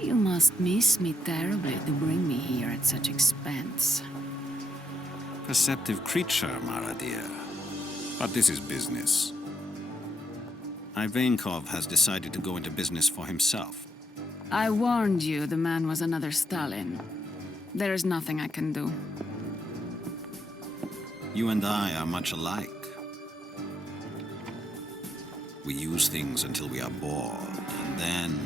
You must miss me terribly to bring me here at such expense. Perceptive creature, Mara dear. But this is business. Ivankov has decided to go into business for himself. I warned you the man was another Stalin. There is nothing I can do. You and I are much alike. We use things until we are bored, and then...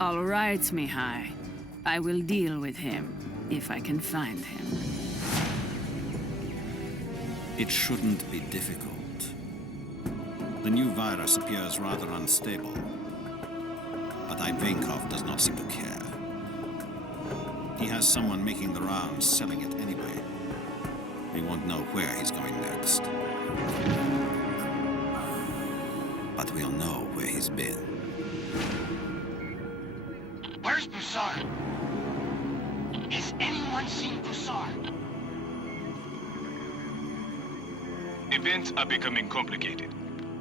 All right, Mihai. I will deal with him, if I can find him. It shouldn't be difficult. The new virus appears rather unstable, but Ivankov does not seem to care. He has someone making the rounds, selling it anyway. We won't know where he's going next. But we'll know where he's been. Where's Broussard? Has anyone seen Broussard? Events are becoming complicated.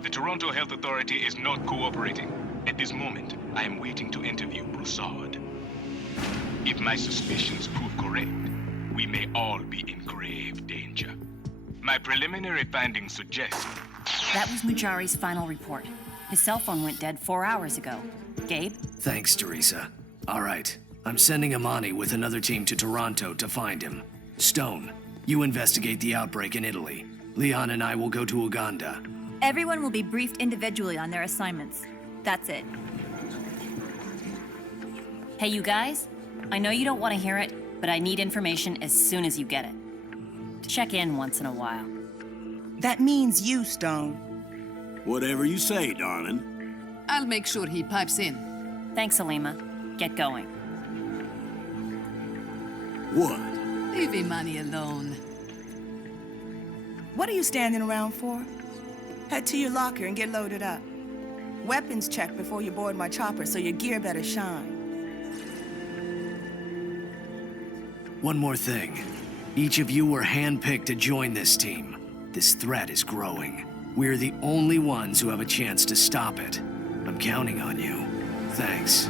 The Toronto Health Authority is not cooperating. At this moment, I am waiting to interview Broussard. If my suspicions prove correct, we may all be in grave danger. My preliminary findings suggest... That was Mujari's final report. His cell phone went dead 4 hours ago. Gabe? Thanks, Teresa. All right. I'm sending Amani with another team to Toronto to find him. Stone, you investigate the outbreak in Italy. Leon and I will go to Uganda. Everyone will be briefed individually on their assignments. That's it. Hey, you guys? I know you don't want to hear it, but I need information as soon as you get it. Check in once in a while. That means you, Stone. Whatever you say, darling. I'll make sure he pipes in. Thanks, Alima. Get going. What? Leave Imani alone. What are you standing around for? Head to your locker and get loaded up. Weapons check before you board my chopper, so your gear better shine. One more thing. Each of you were handpicked to join this team. This threat is growing. We're the only ones who have a chance to stop it. I'm counting on you. Thanks.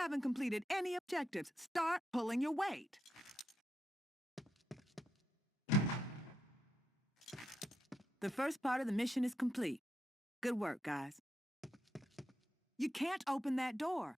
haven't completed any objectives. Start pulling your weight. The first part of the mission is complete. Good work, guys. You can't open that door.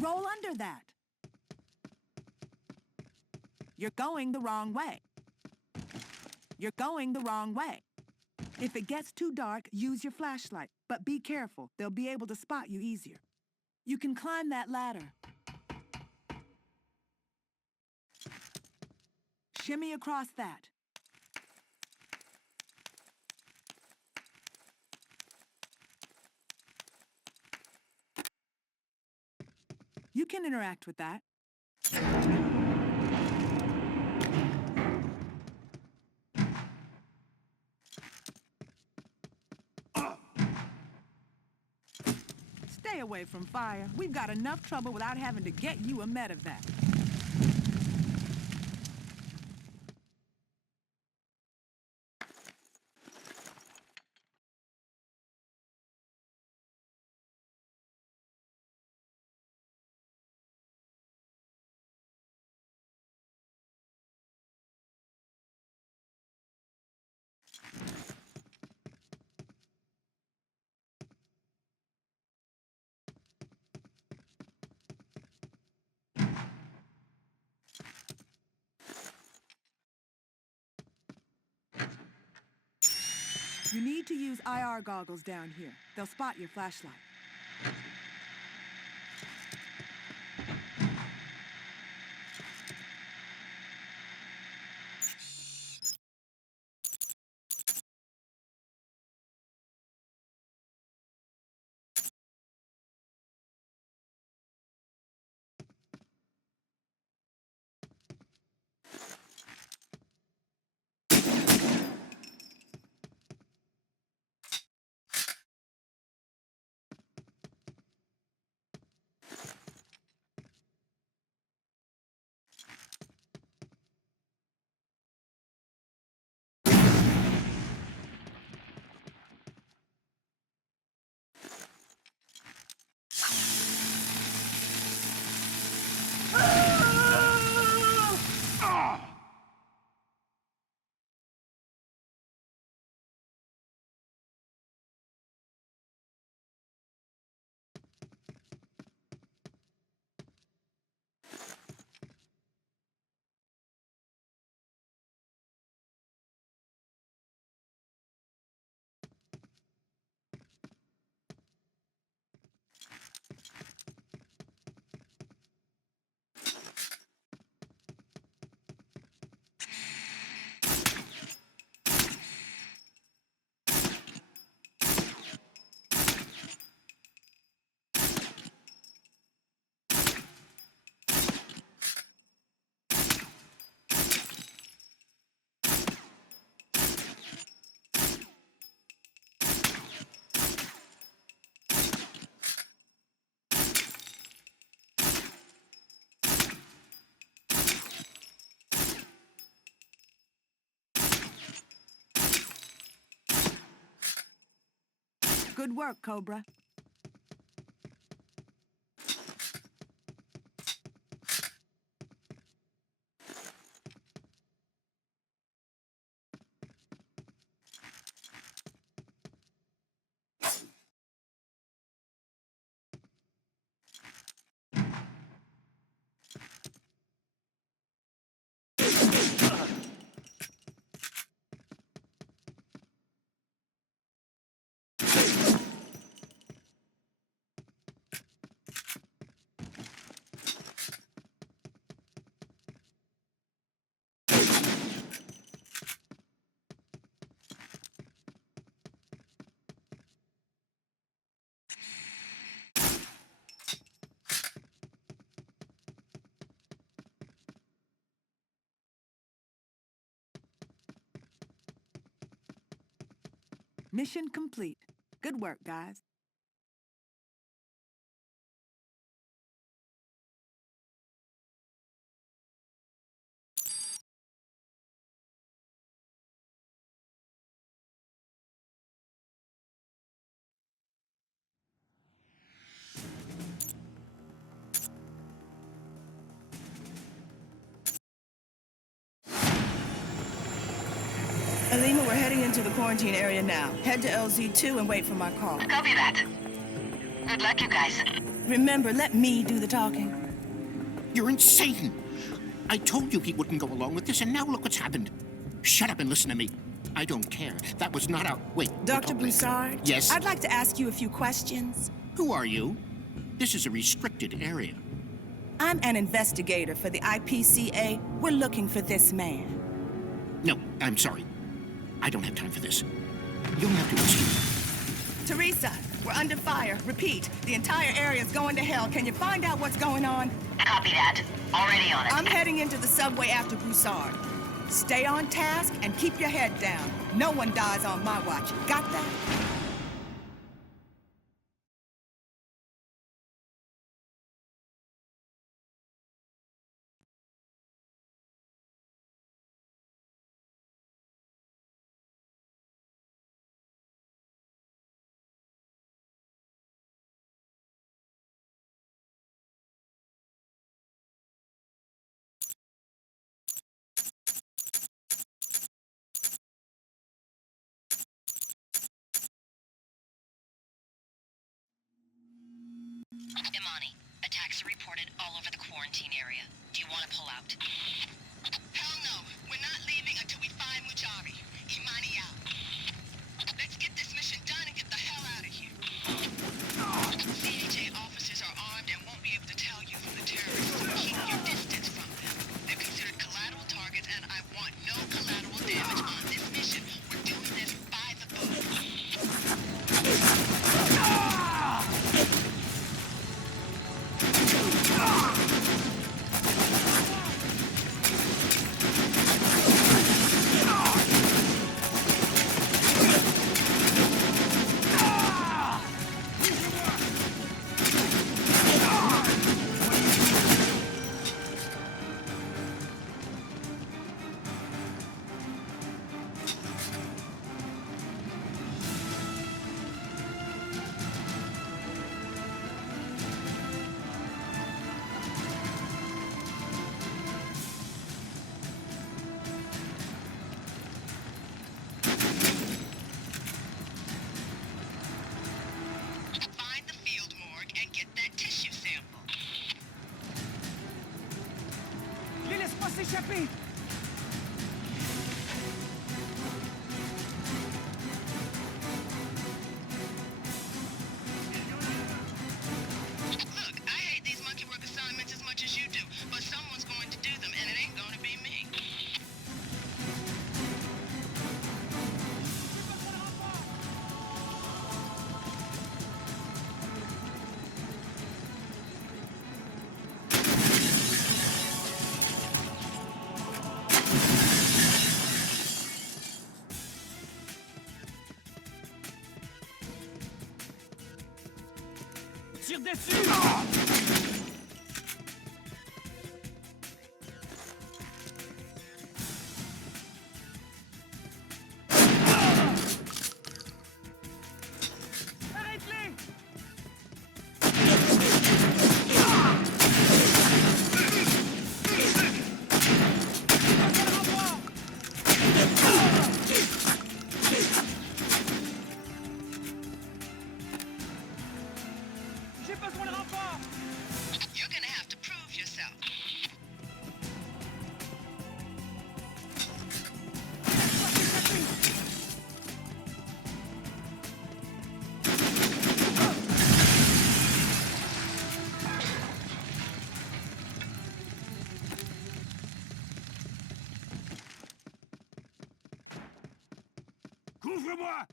Roll under that. You're going the wrong way. You're going the wrong way. If it gets too dark, use your flashlight, but be careful. They'll be able to spot you easier. You can climb that ladder. Shimmy across that. You can interact with that. Stay away from fire. We've got enough trouble without having to get you a medevac. You need to use IR goggles down here. They'll spot your flashlight. Good work, Cobra. Mission complete. Good work, guys. Alima, we're heading into the quarantine area now. Head to LZ2 and wait for my call. Copy that. Good luck, you guys. Remember, let me do the talking. You're insane! I told you he wouldn't go along with this, and now look what's happened. Shut up and listen to me. I don't care. That was not our... Wait. Dr. Broussard? Yes? I'd like to ask you a few questions. Who are you? This is a restricted area. I'm an investigator for the IPCA. We're looking for this man. No, I'm sorry. I don't have time for this. You'll have to excuse. Teresa, we're under fire. Repeat, the entire area is going to hell. Can you find out what's going on? Copy that. Already on it. I'm heading into the subway after Broussard. Stay on task and keep your head down. No one dies on my watch. Got that? Imani, attacks are reported all over the quarantine area. Do you want to pull out? Hell no. We're not leaving until we find Mujari. Imani out. Let's get this mission done and get the hell out of here. CHA officers are armed and won't be able to tell you from the terrorists, so keep your distance from them. They're considered collateral targets, and I want no collateral damage on this mission. We're doing this by the book. Tire dessus! Couvre-moi!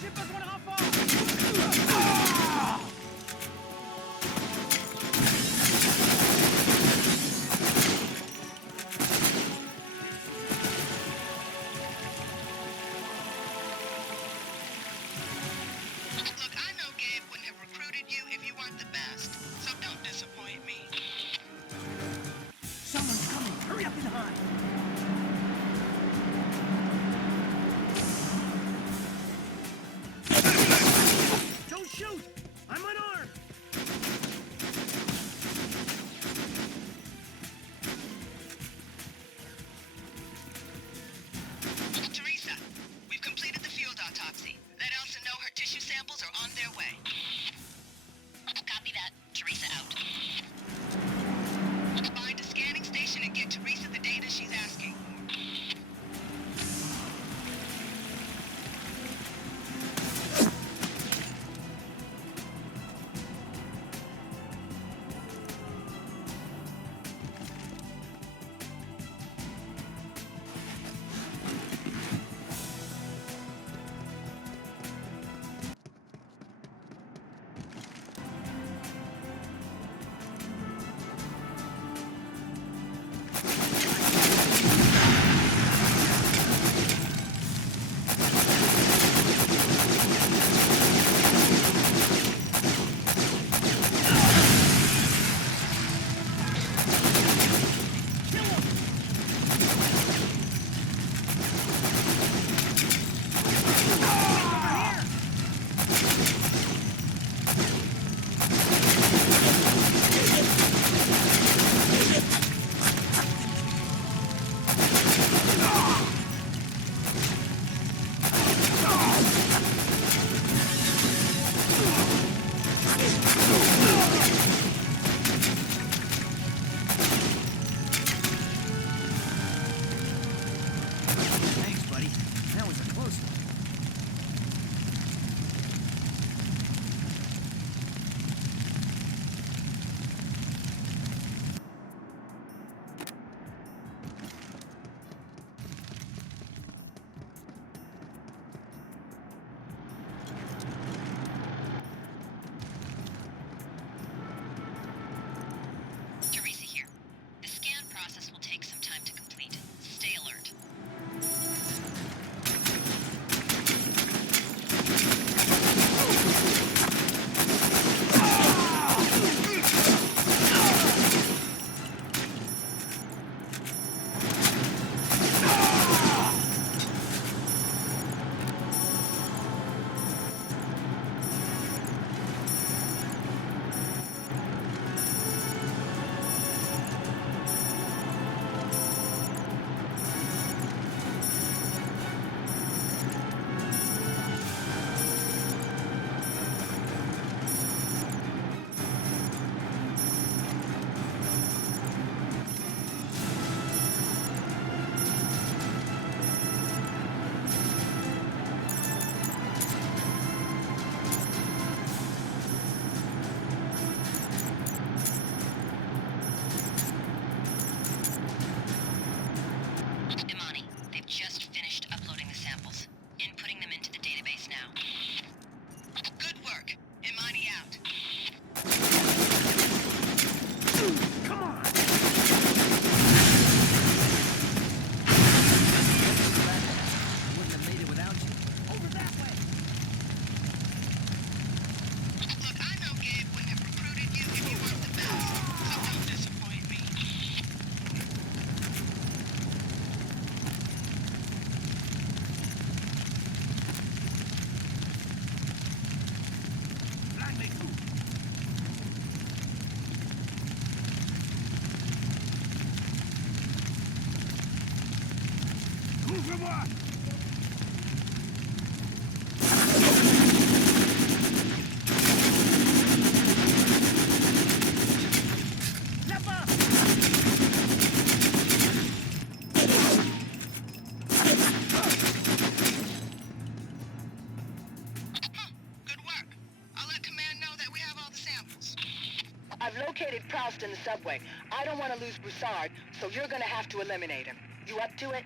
J'ai pas on their way. Copy that. Teresa out. Find a scanning station and get Teresa the data she's asking. In the subway. I don't want to lose Broussard, so you're gonna have to eliminate him. You up to it?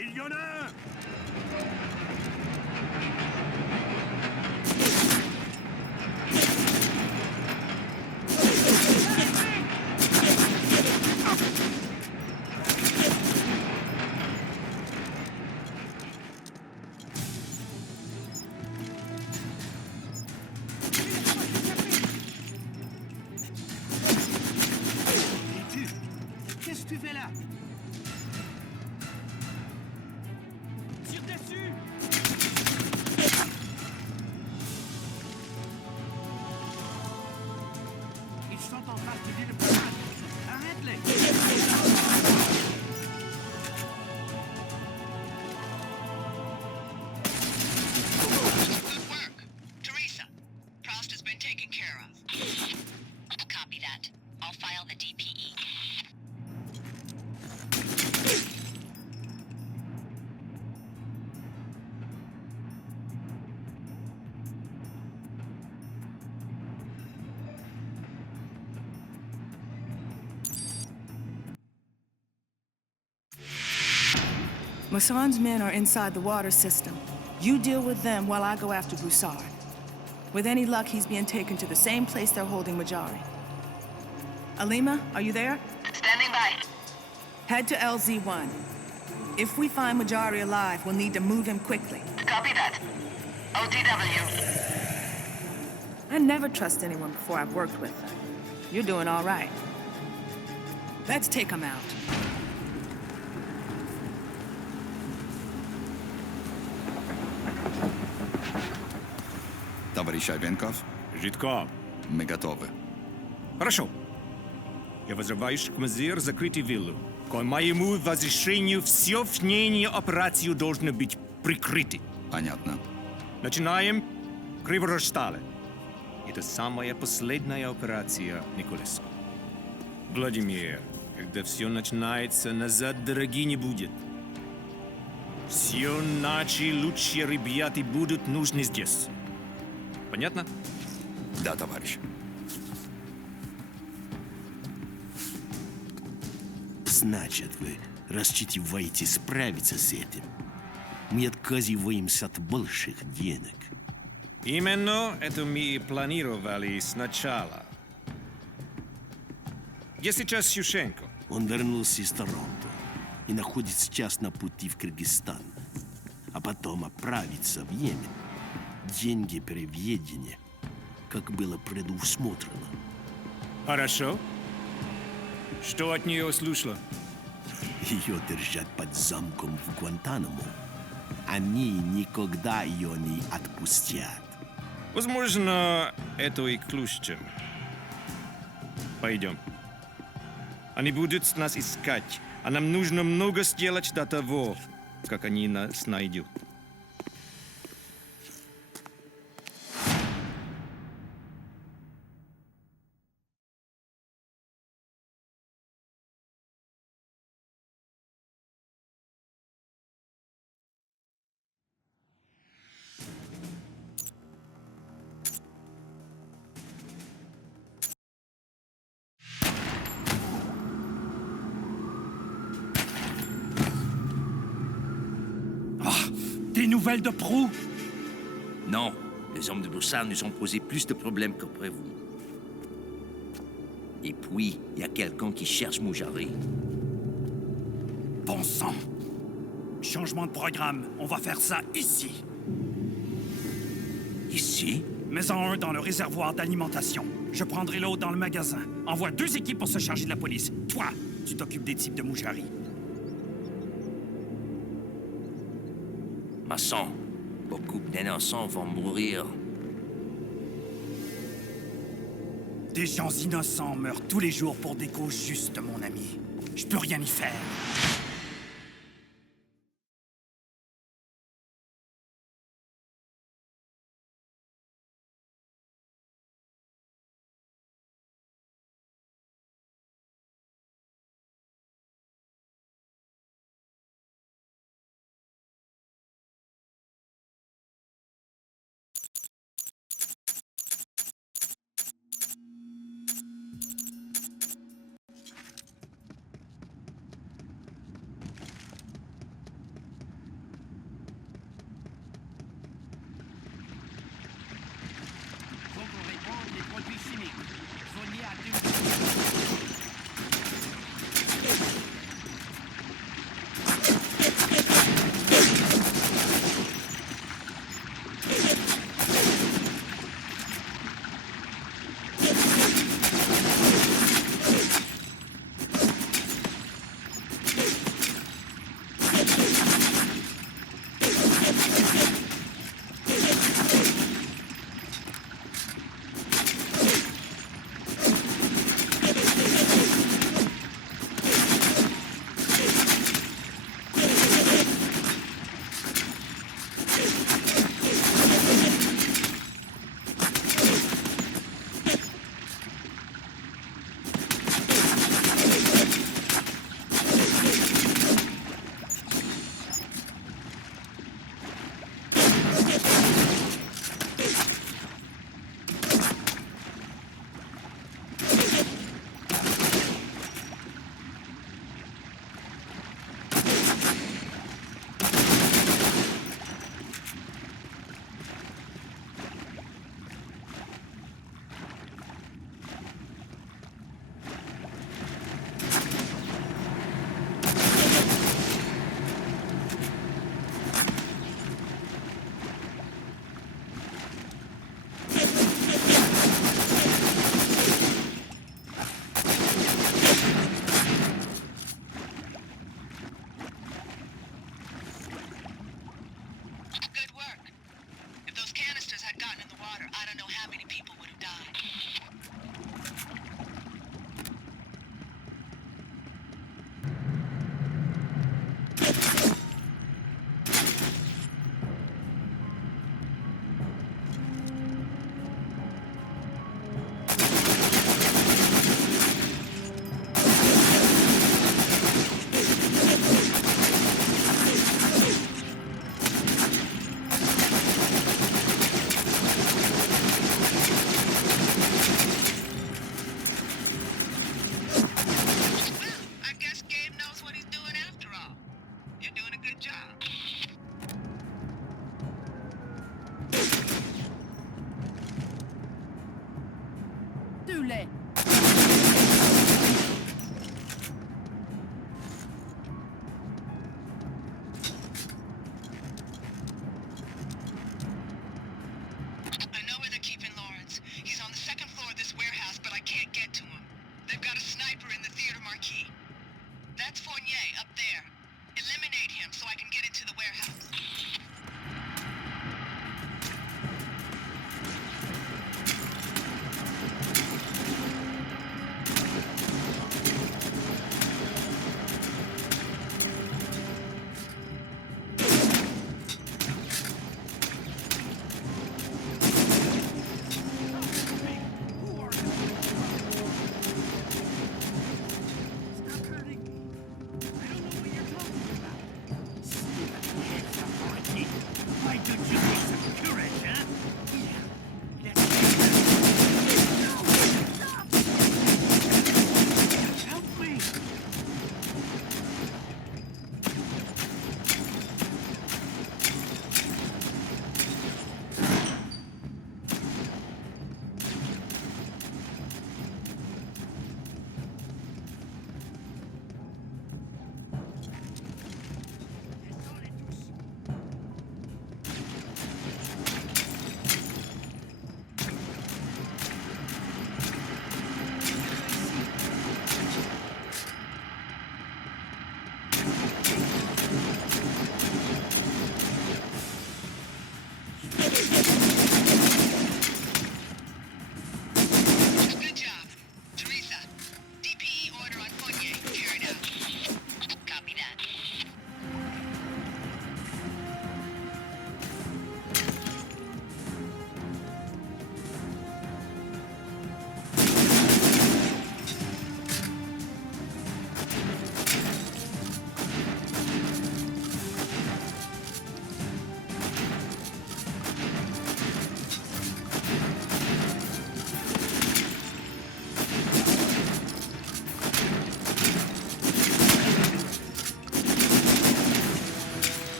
Il y en a un! Qu'est-ce que tu fais là? Tire dessus! Ils sont en train de tirer le poids. Arrête-les! Good work. Teresa, Prost has been taken care of. Copy that. I'll file the DPE. Massan's men are inside the water system. You deal with them while I go after Broussard. With any luck, he's being taken to the same place they're holding Majari. Alima, are you there? Standing by. Head to LZ1. If we find Majari alive, we'll need to move him quickly. Copy that. OTW. I never trust anyone before I've worked with them. You're doing all right. Let's take him out. Товарищ Айвенков? Жидко. Мы готовы. Хорошо. Я вызываешь командир закрытий виллу. К моему разрешению все внешние операции должны быть прикрыты. Понятно. Начинаем Криворожстале. Это самая последняя операция, Николеску. Владимир, когда все начинается, назад дороги не будет. Все наши лучшие ребята будут нужны здесь. Понятно? Да, товарищ. Значит, вы рассчитываете справиться с этим. Мы отказываемся от больших денег. Именно это мы и планировали сначала. Где сейчас Ющенко? Он вернулся из Торонто и находится сейчас на пути в Кыргызстан, а потом отправится в Йемен. Деньги переведения, как было предусмотрено. Хорошо. Что от нее слышала? Ее держат под замком в Гуантанамо. Они никогда ее не отпустят. Возможно, это и к лучшему. Пойдем. Они будут нас искать, а нам нужно много сделать до того, как они нас найдут. Des nouvelles de Prou? Non, les hommes de Broussard nous ont posé plus de problèmes que prévu. Et puis, il y a quelqu'un qui cherche Moujari. Bon sang! Changement de programme, on va faire ça ici. Ici? Mets-en un dans le réservoir d'alimentation. Je prendrai l'autre dans le magasin. Envoie 2 équipes pour se charger de la police. Toi, tu t'occupes des types de Moujari. Masson, beaucoup d'innocents vont mourir. Des gens innocents meurent tous les jours pour des causes justes, mon ami. Je peux rien y faire. I know where they're keeping Lawrence. He's on the second floor of this warehouse, but I can't get to him. They've got a sniper in the theater marquee. That's Fournier up there. Eliminate him so I can get into the warehouse.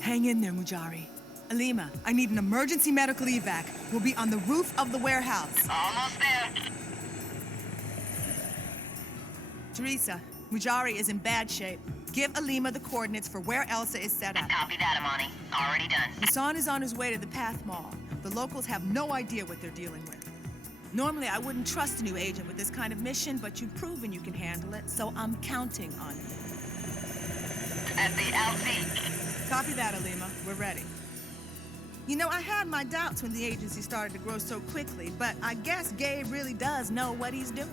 Hang in there, Mujari. Alima, I need an emergency medical evac. We'll be on the roof of the warehouse. Almost there. Teresa, Mujari is in bad shape. Give Alima the coordinates for where Elsa is set up. Copy that, Amani. Already done. Hassan is on his way to the Path Mall. The locals have no idea what they're dealing with. Normally, I wouldn't trust a new agent with this kind of mission, but you've proven you can handle it, so I'm counting on you. At the LZ. Copy that, Alima. We're ready. You know, I had my doubts when the agency started to grow so quickly, but I guess Gabe really does know what he's doing.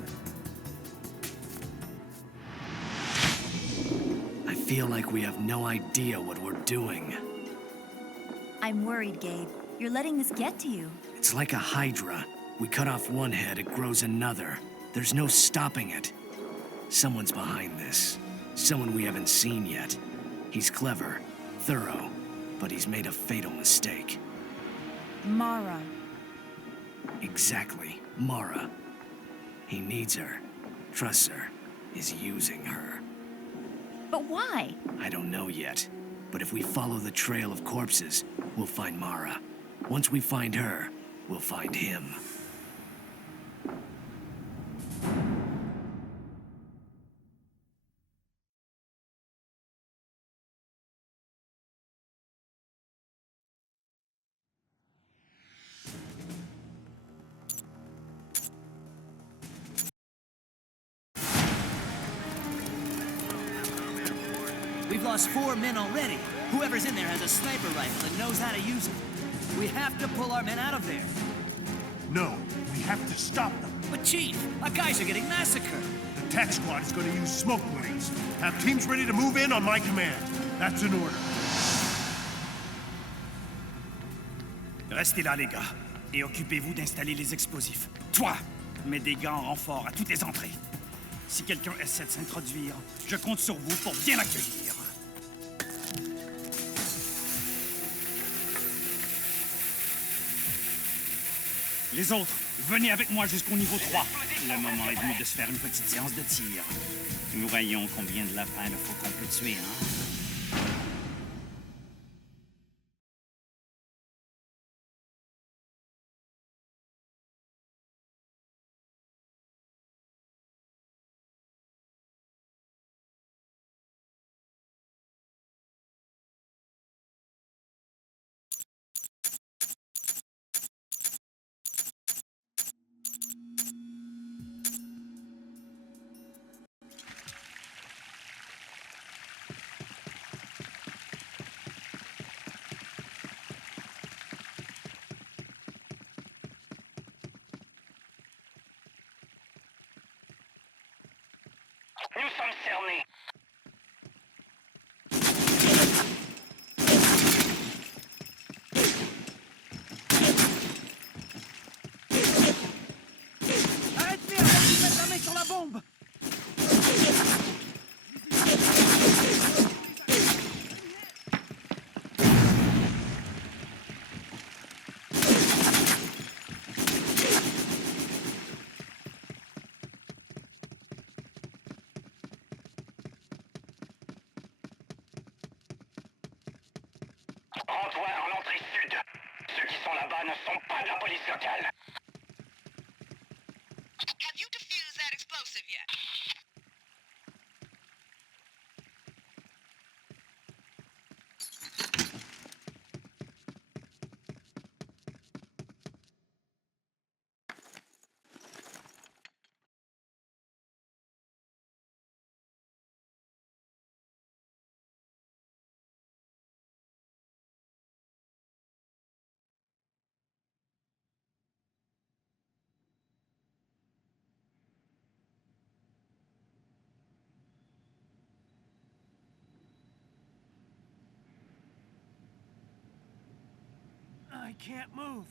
I feel like we have no idea what we're doing. I'm worried, Gabe. You're letting this get to you. It's like a hydra. We cut off one head, it grows another. There's no stopping it. Someone's behind this. Someone we haven't seen yet. He's clever, thorough, but he's made a fatal mistake. Mara. Exactly, Mara. He needs her, trusts her, is using her. But why? I don't know yet, but if we follow the trail of corpses, we'll find Mara. Once we find her, we'll find him. We've lost 4 men already. Whoever's in there has a sniper rifle and knows how to use it. We have to pull our men out of there. No, we have to stop them. But Chief, our guys are getting massacred. The tech squad is going to use smoke grenades. Have teams ready to move in on my command. That's an order. Restez là, les gars, et occupez-vous d'installer les explosifs. Toi, Mets des gants en renfort à toutes les entrées. Si quelqu'un essaie de s'introduire, je compte sur vous pour bien l'accueillir. Les autres, venez avec moi jusqu'au niveau 3. Le moment est venu de se faire une petite séance de tir. Nous voyons combien de lapins il faut qu'on peut tuer, hein? Nous sommes cernés. Arrête-les avant de mettre la main sur la bombe! Rends-toi en entrée sud. Ceux qui sont là-bas ne sont pas de la police locale. Have you defused that explosive yet? I can't move.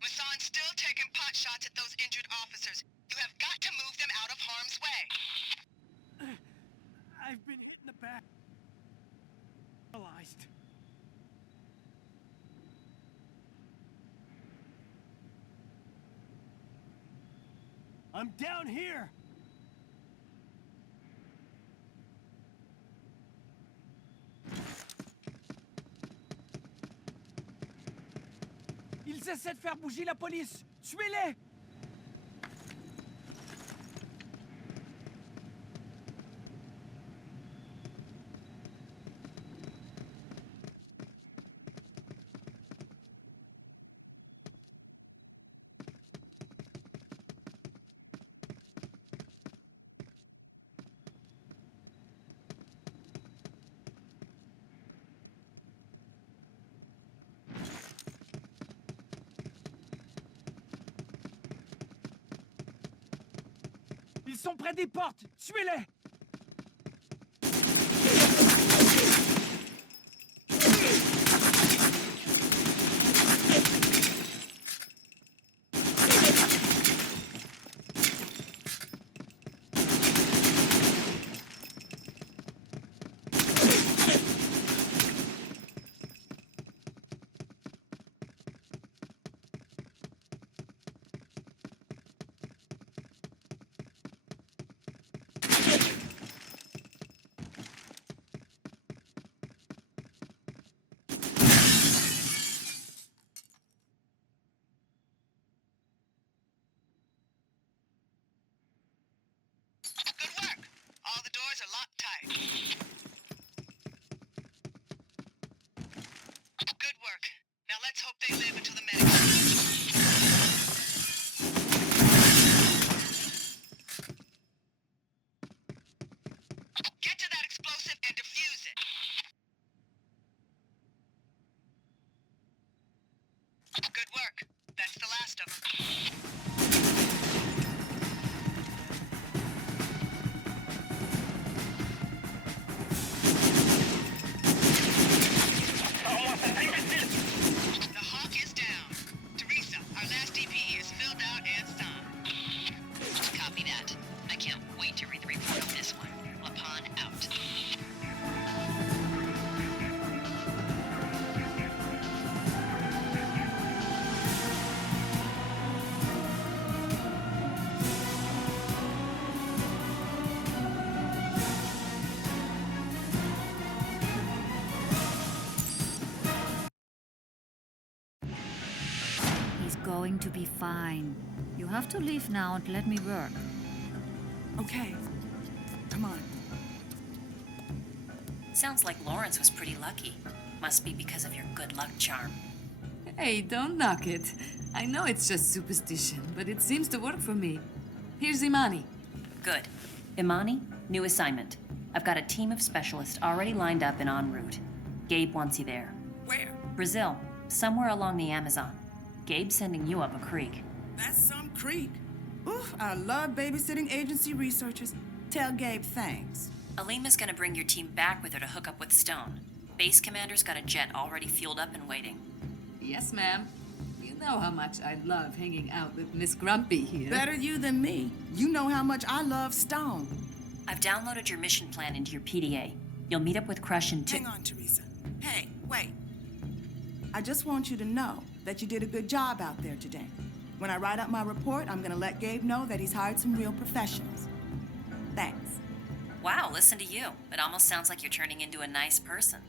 Massan's still taking pot shots at those injured officers. You have got to move them out of harm's way. I've been hit in the back. Paralyzed. I'm down here. Ils essaient de faire bouger la police. Tuez-les! Ils sont près des portes! Tuez-les! going to be fine. You have to leave now and let me work. Okay. Come on. Sounds like Lawrence was pretty lucky. Must be because of your good luck charm. Hey, don't knock it. I know it's just superstition, but it seems to work for me. Here's Imani. Good. Imani, new assignment. I've got a team of specialists already lined up and en route. Gabe wants you there. Where? Brazil, somewhere along the Amazon. Gabe's sending you up a creek. That's some creek. Oof, I love babysitting agency researchers. Tell Gabe thanks. Alima's gonna bring your team back with her to hook up with Stone. Base commander's got a jet already fueled up and waiting. Yes, ma'am. You know how much I love hanging out with Miss Grumpy here. Better you than me. You know how much I love Stone. I've downloaded your mission plan into your PDA. You'll meet up with Crush in 2. Hang on, Teresa. Hey, wait. I just want you to know that you did a good job out there today. When I write up my report, I'm gonna let Gabe know that he's hired some real professionals. Thanks. Wow, listen to you. It almost sounds like you're turning into a nice person.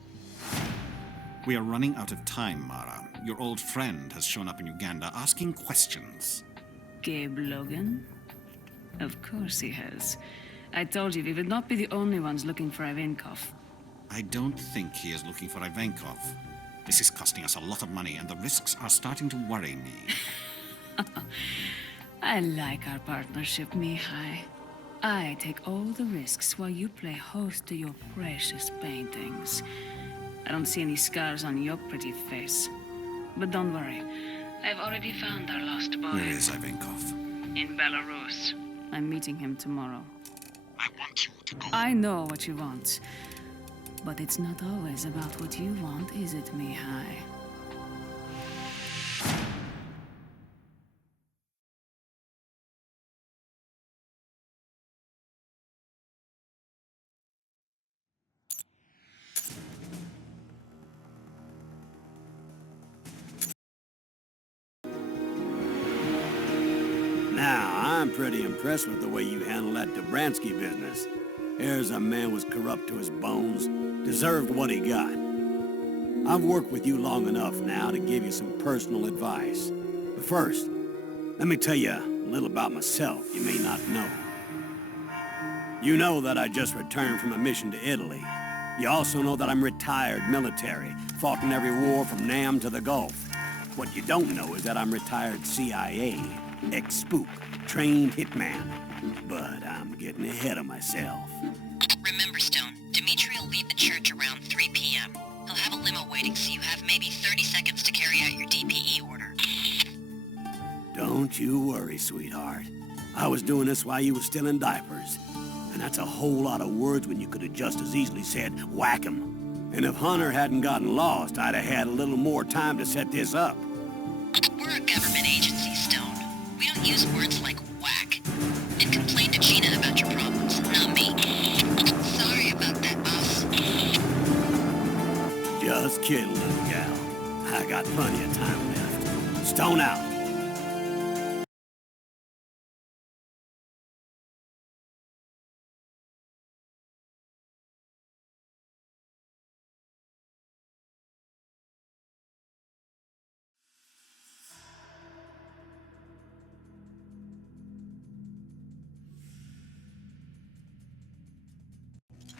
We are running out of time, Mara. Your old friend has shown up in Uganda asking questions. Gabe Logan? Of course he has. I told you we would not be the only ones looking for Ivankov. I don't think he is looking for Ivankov. This is costing us a lot of money, and the risks are starting to worry me. I like our partnership, Mihai. I take all the risks while you play host to your precious paintings. I don't see any scars on your pretty face. But don't worry. I've already found our lost boy. Where is Ivankov? In Belarus. I'm meeting him tomorrow. I want you to go. I know what you want. But it's not always about what you want, is it, Mihai? Now, I'm pretty impressed with the way you handled that Dobransky business. Here's a man was corrupt to his bones, deserved what he got. I've worked with you long enough now to give you some personal advice. But first, let me tell you a little about myself you may not know. You know that I just returned from a mission to Italy. You also know that I'm retired military, fought in every war from Nam to the Gulf. What you don't know is that I'm retired CIA, ex-spook, trained hitman. But I'm getting ahead of myself. Remember, Stone, Dimitri will leave the church around 3 p.m. He'll have a limo waiting, so you have maybe 30 seconds to carry out your DPE order. Don't you worry, sweetheart. I was doing this while you were still in diapers. And that's a whole lot of words when you could have just as easily said, whack 'em. And if Hunter hadn't gotten lost, I'd have had a little more time to set this up. We're a government agency, Stone. We don't use words like whack. And complain to Gina about your problems, not me. Sorry about that, boss. Just kidding, little gal. I got plenty of time left. Stone out.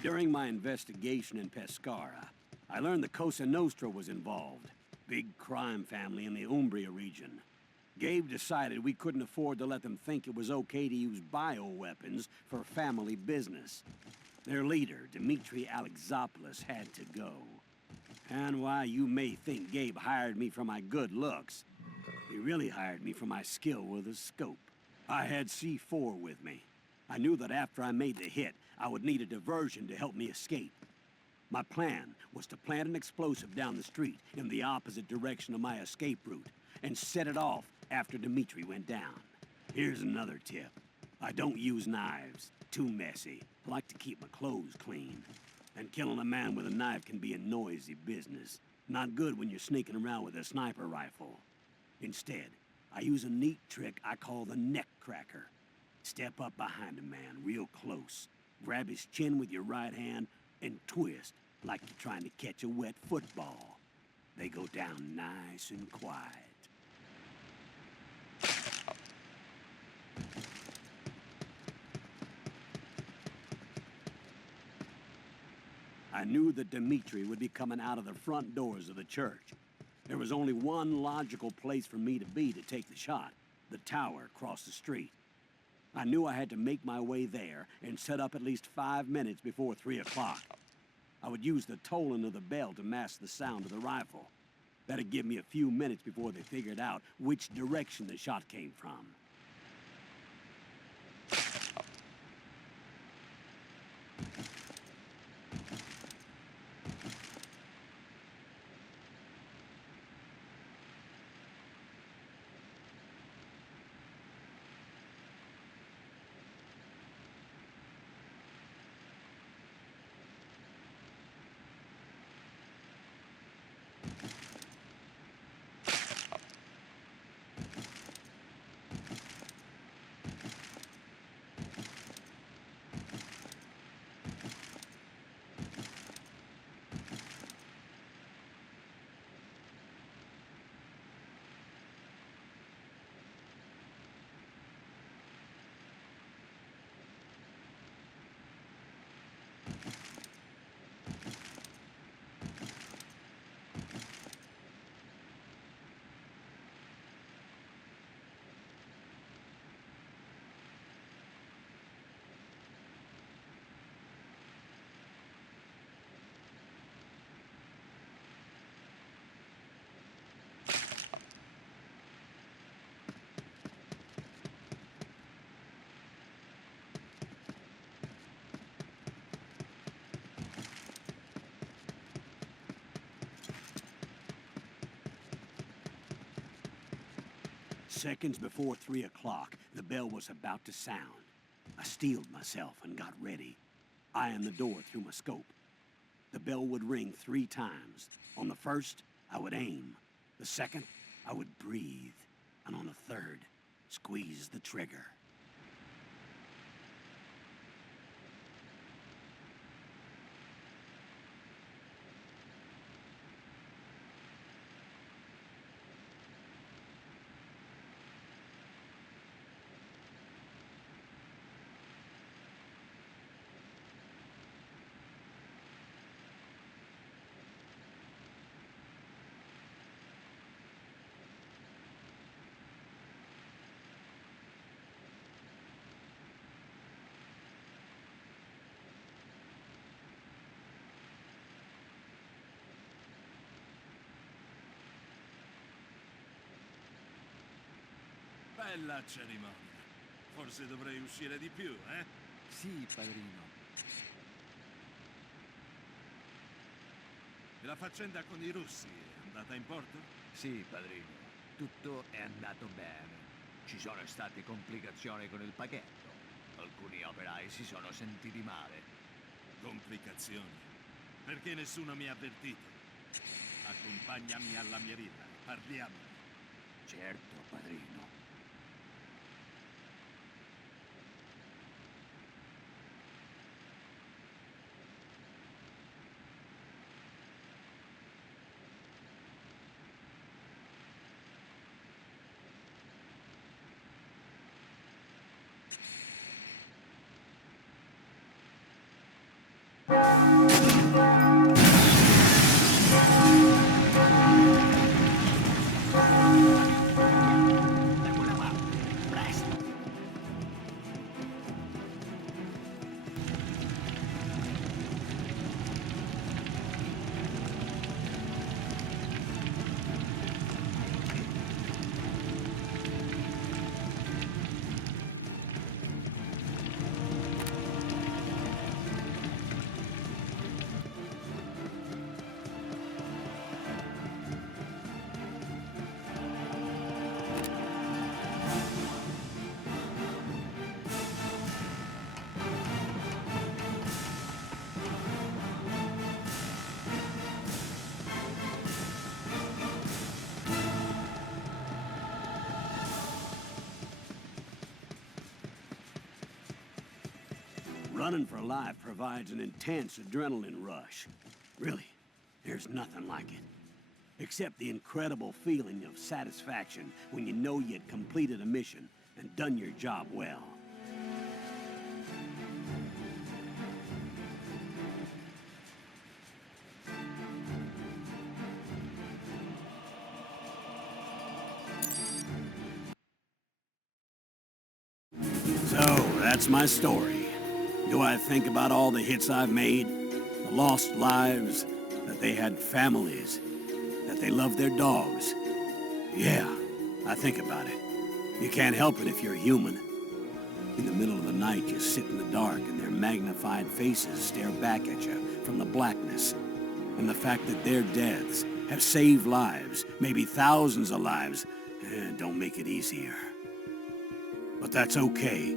During my investigation in Pescara, I learned the Cosa Nostra was involved. Big crime family in the Umbria region. Gabe decided we couldn't afford to let them think it was okay to use bioweapons for family business. Their leader, Dimitri Alexopoulos, had to go. And while you may think Gabe hired me for my good looks, he really hired me for my skill with a scope. I had C4 with me. I knew that after I made the hit, I would need a diversion to help me escape. My plan was to plant an explosive down the street in the opposite direction of my escape route and set it off after Dimitri went down. Here's another tip. I don't use knives. Too messy. I like to keep my clothes clean. And killing a man with a knife can be a noisy business. Not good when you're sneaking around with a sniper rifle. Instead, I use a neat trick I call the neck cracker. Step up behind a man real close. Grab his chin with your right hand and twist like you're trying to catch a wet football. They go down nice and quiet. I knew that Dmitri would be coming out of the front doors of the church. There was only one logical place for me to be to take the shot, the tower across the street. I knew I had to make my way there and set up at least 5 minutes before 3 o'clock. I would use the tolling of the bell to mask the sound of the rifle. That'd give me a few minutes before they figured out which direction the shot came from. Seconds before 3 o'clock, the bell was about to sound. I steeled myself and got ready, eyeing the door through my scope. The bell would ring 3 times. On the first, I would aim. The second, I would breathe. And on the third, squeeze the trigger. Bella cerimonia. Forse dovrei uscire di più, eh? Sì, padrino. E la faccenda con i russi è andata in porto? Sì, padrino. Tutto è andato bene. Ci sono state complicazioni con il pacchetto. Alcuni operai si sono sentiti male. Complicazioni? Perché nessuno mi ha avvertito? Accompagnami alla mia villa e parliamone. Certo, padrino. Running for life provides an intense adrenaline rush. Really, there's nothing like it. Except the incredible feeling of satisfaction when you know you'd completed a mission and done your job well. So, that's my story. Do I think about all the hits I've made? The lost lives, that they had families, that they loved their dogs. Yeah, I think about it. You can't help it if you're human. In the middle of the night, you sit in the dark and their magnified faces stare back at you from the blackness. And the fact that their deaths have saved lives, maybe thousands of lives, don't make it easier. But that's okay.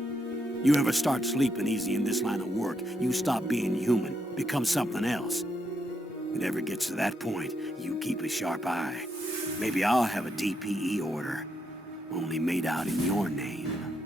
You ever start sleeping easy in this line of work, you stop being human, become something else. If it ever gets to that point, you keep a sharp eye. Maybe I'll have a DPE order, only made out in your name.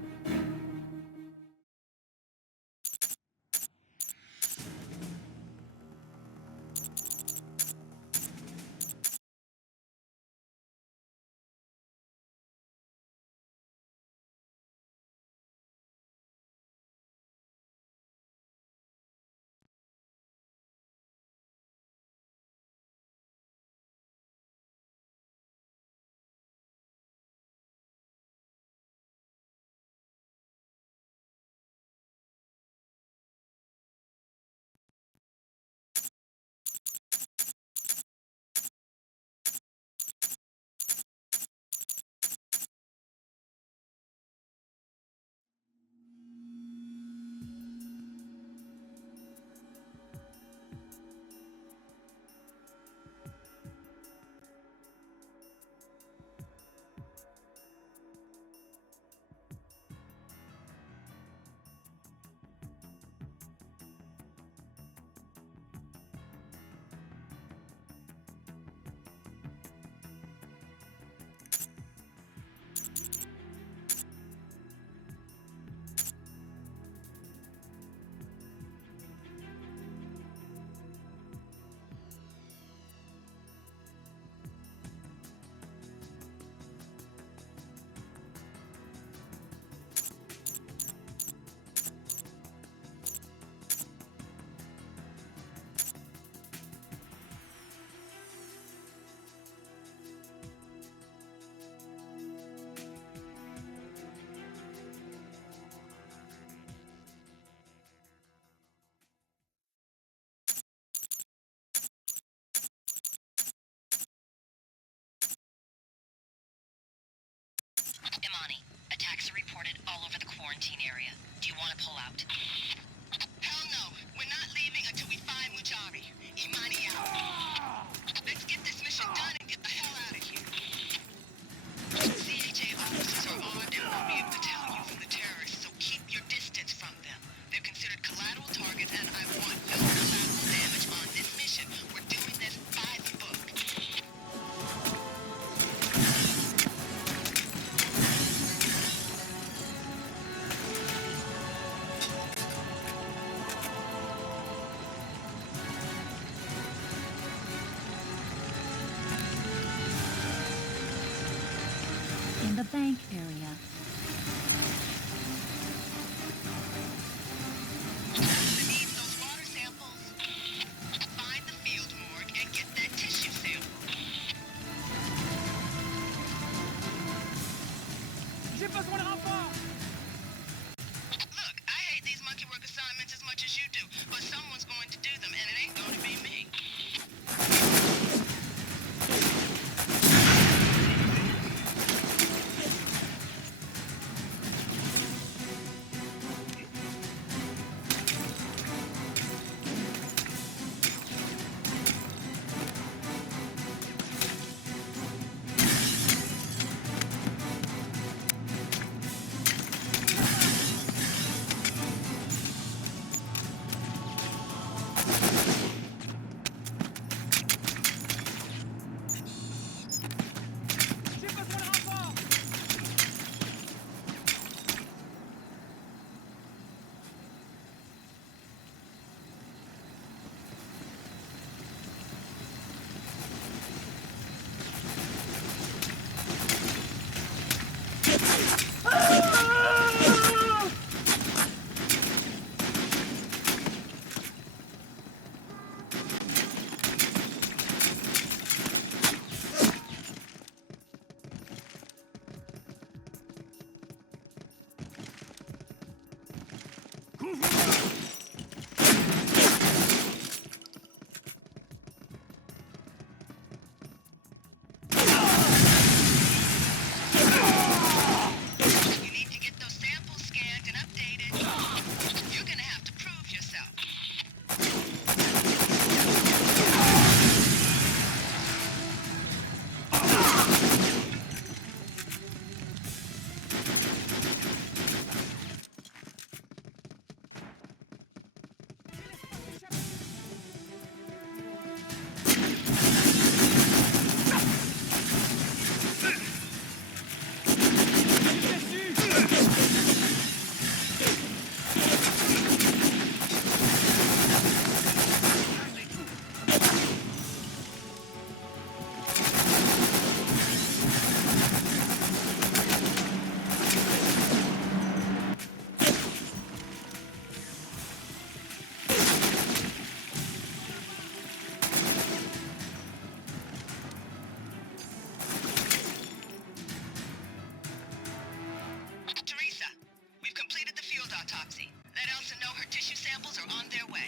Autopsy. Let Elsa know her tissue samples are on their way.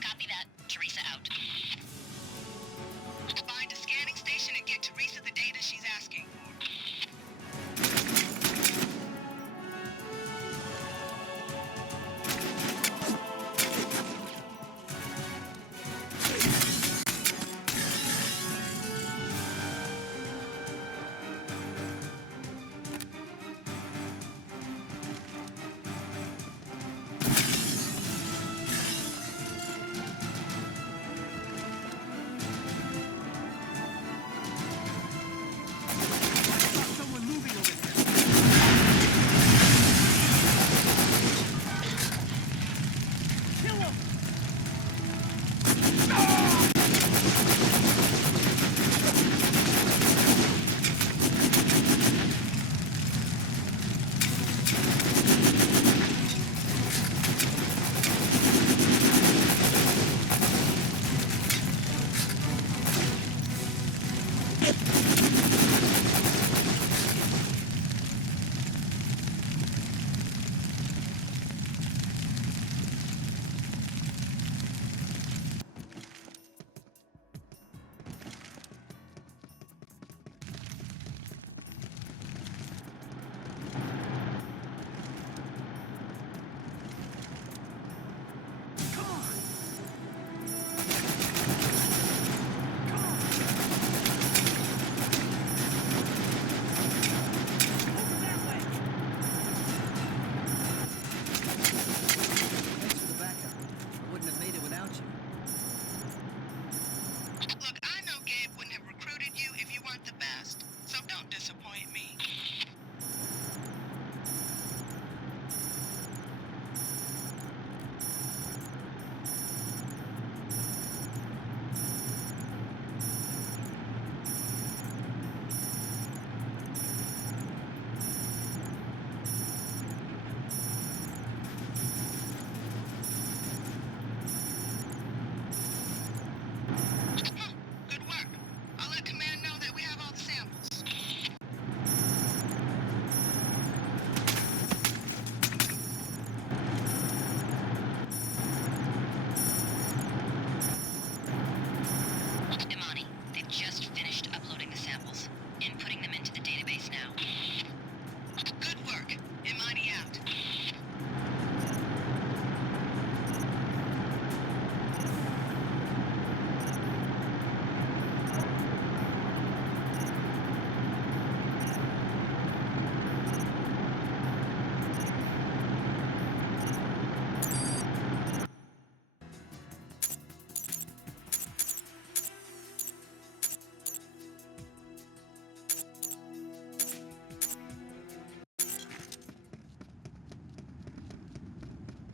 Copy that. Teresa out. Find a scanning station and get Teresa the data she's asking for.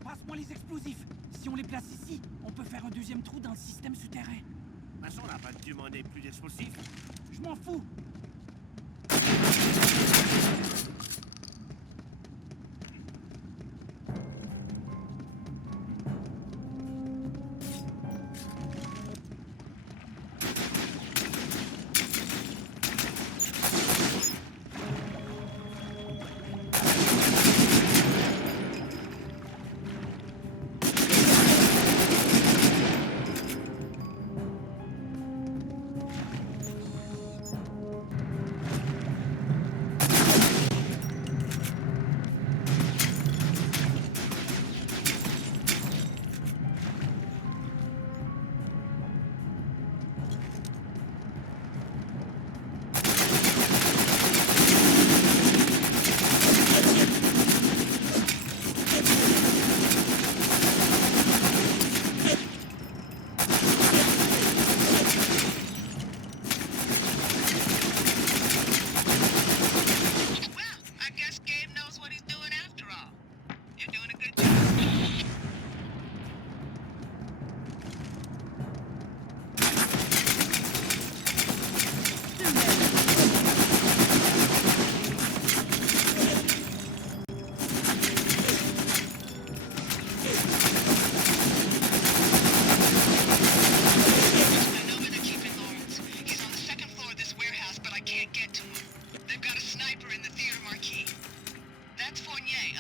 Passe-moi les explosifs. Si on les place ici, on peut faire un deuxième trou dans le système souterrain. De toute façon, on n'a pas demandé plus d'explosifs. Je m'en fous.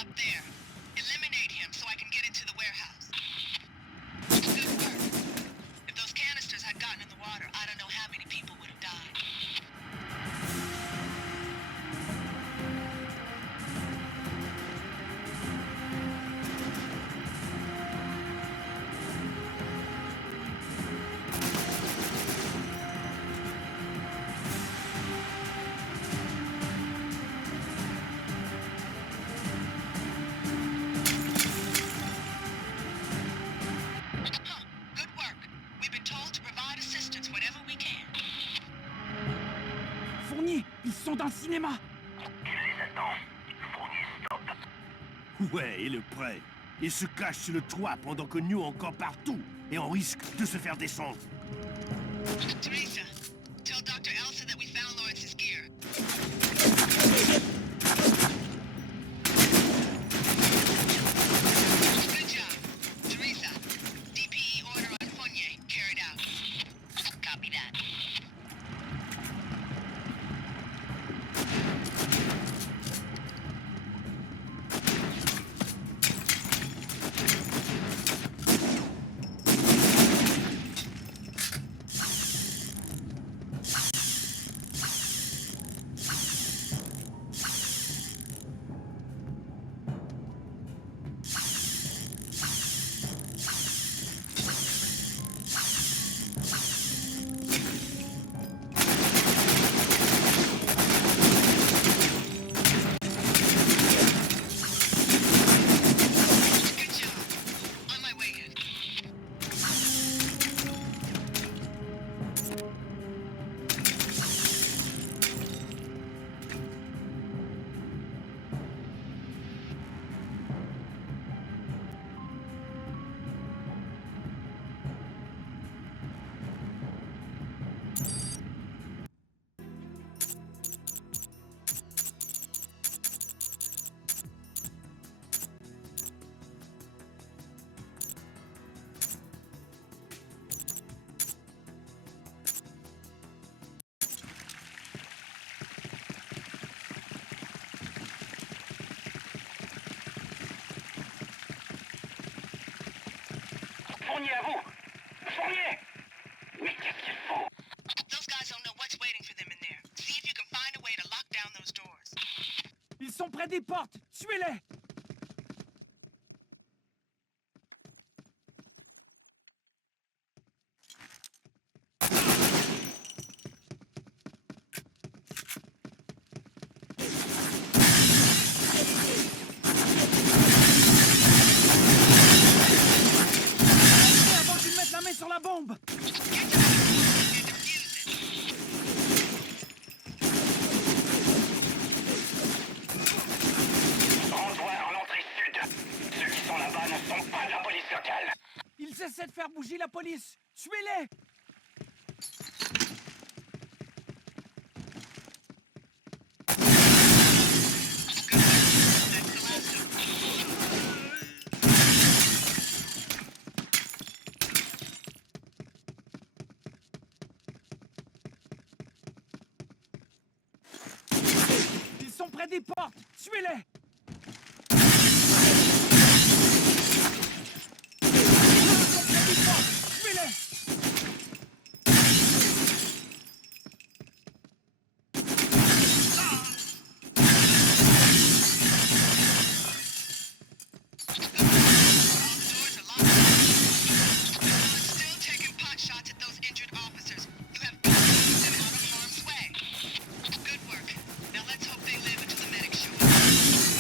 up there. Eliminate him so I can get into the warehouse. Good work. If those canisters had gotten in the water, I don't know how many people would have died. Fournier, ils sont dans le cinéma! Il les attend. Fournier, stop. Ouais, il est prêt. Il se cache sur le toit pendant que nous encore partout. Et on risque de se faire descendre. Teresa, tell Dr. Elsa that we found Lawrence's gear. Good job. Teresa, DPE order on Fournier. Carried out. Copy that. Fournier à vous! Fournier! Mais qu'est-ce qu'il faut? Those guys don't know what's waiting for them in there. See if you can find a way to lock down those doors. Ils sont près des portes! Tuez-les! Avant qu'ils mettent la main sur la bombe! Rends-toi à l'entrée sud. Ceux qui sont là-bas ne sont pas de la police locale. Ils essaient de faire bouger la police! Tuez-les! Ils sont près des portes! Tuez-les! Still taking pot shots at those injured officers. You have got to keep them out of harm's way. Good work. Now let's hope they live until the medics show up.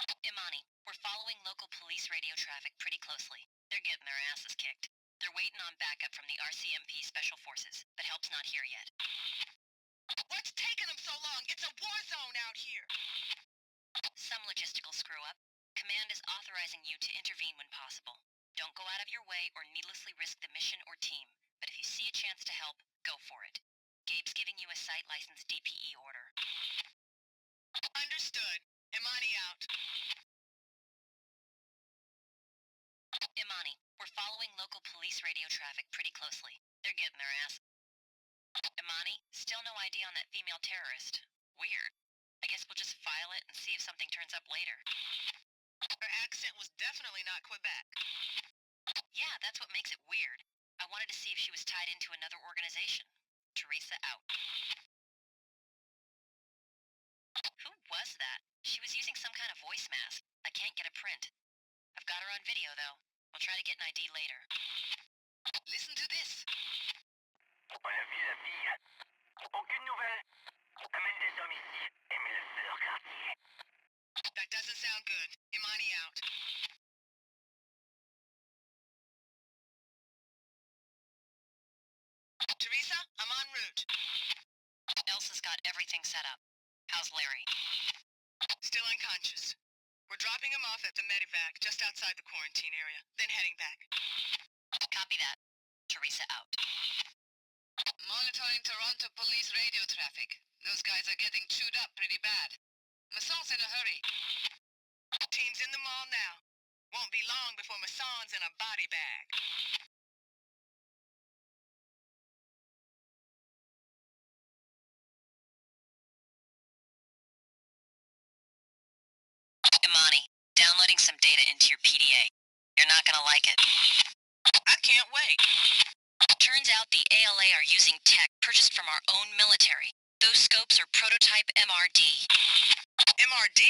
Imani, we're following local police radio traffic pretty closely. They're getting their asses kicked. They're waiting on backup from the RCMP Special Forces, but help's not here yet. What's taking them so long? It's a war zone out here. Some logistical screw-up. Command is authorizing you to intervene when possible. Don't go out of your way or needlessly risk the mission or team, but if you see a chance to help, go for it. Gabe's giving you a site license DPE order. Understood. Imani out. Imani, we're following local police radio traffic pretty closely. They're getting their ass. Imani, still no ID on that female terrorist. Weird. I guess we'll just file it and see if something turns up later. Her accent was definitely not Quebec. Yeah, that's what makes it weird. I wanted to see if she was tied into another organization. Teresa out. Who was that? She was using some kind of voice mask. I can't get a print. I've got her on video, though. We'll try to get an ID later. Listen to this. On a vu la fille. Aucune nouvelle. Amène des hommes ici et mets le feu au quartier. That doesn't sound good. Imani out. Teresa, I'm en route. Elsa's got everything set up. How's Larry? Still unconscious. We're dropping him off at the medevac just outside the quarantine area, then heading back. Copy that. Teresa out. Monitoring Toronto police radio traffic. Those guys are getting chewed up pretty bad. Masson's in a hurry. Team's in the mall now. Won't be long before Masson's in a body bag. Imani, downloading some data into your PDA. You're not gonna like it. I can't wait. Turns out the ALA are using tech purchased from our own military. Those scopes are prototype MRD. MRD?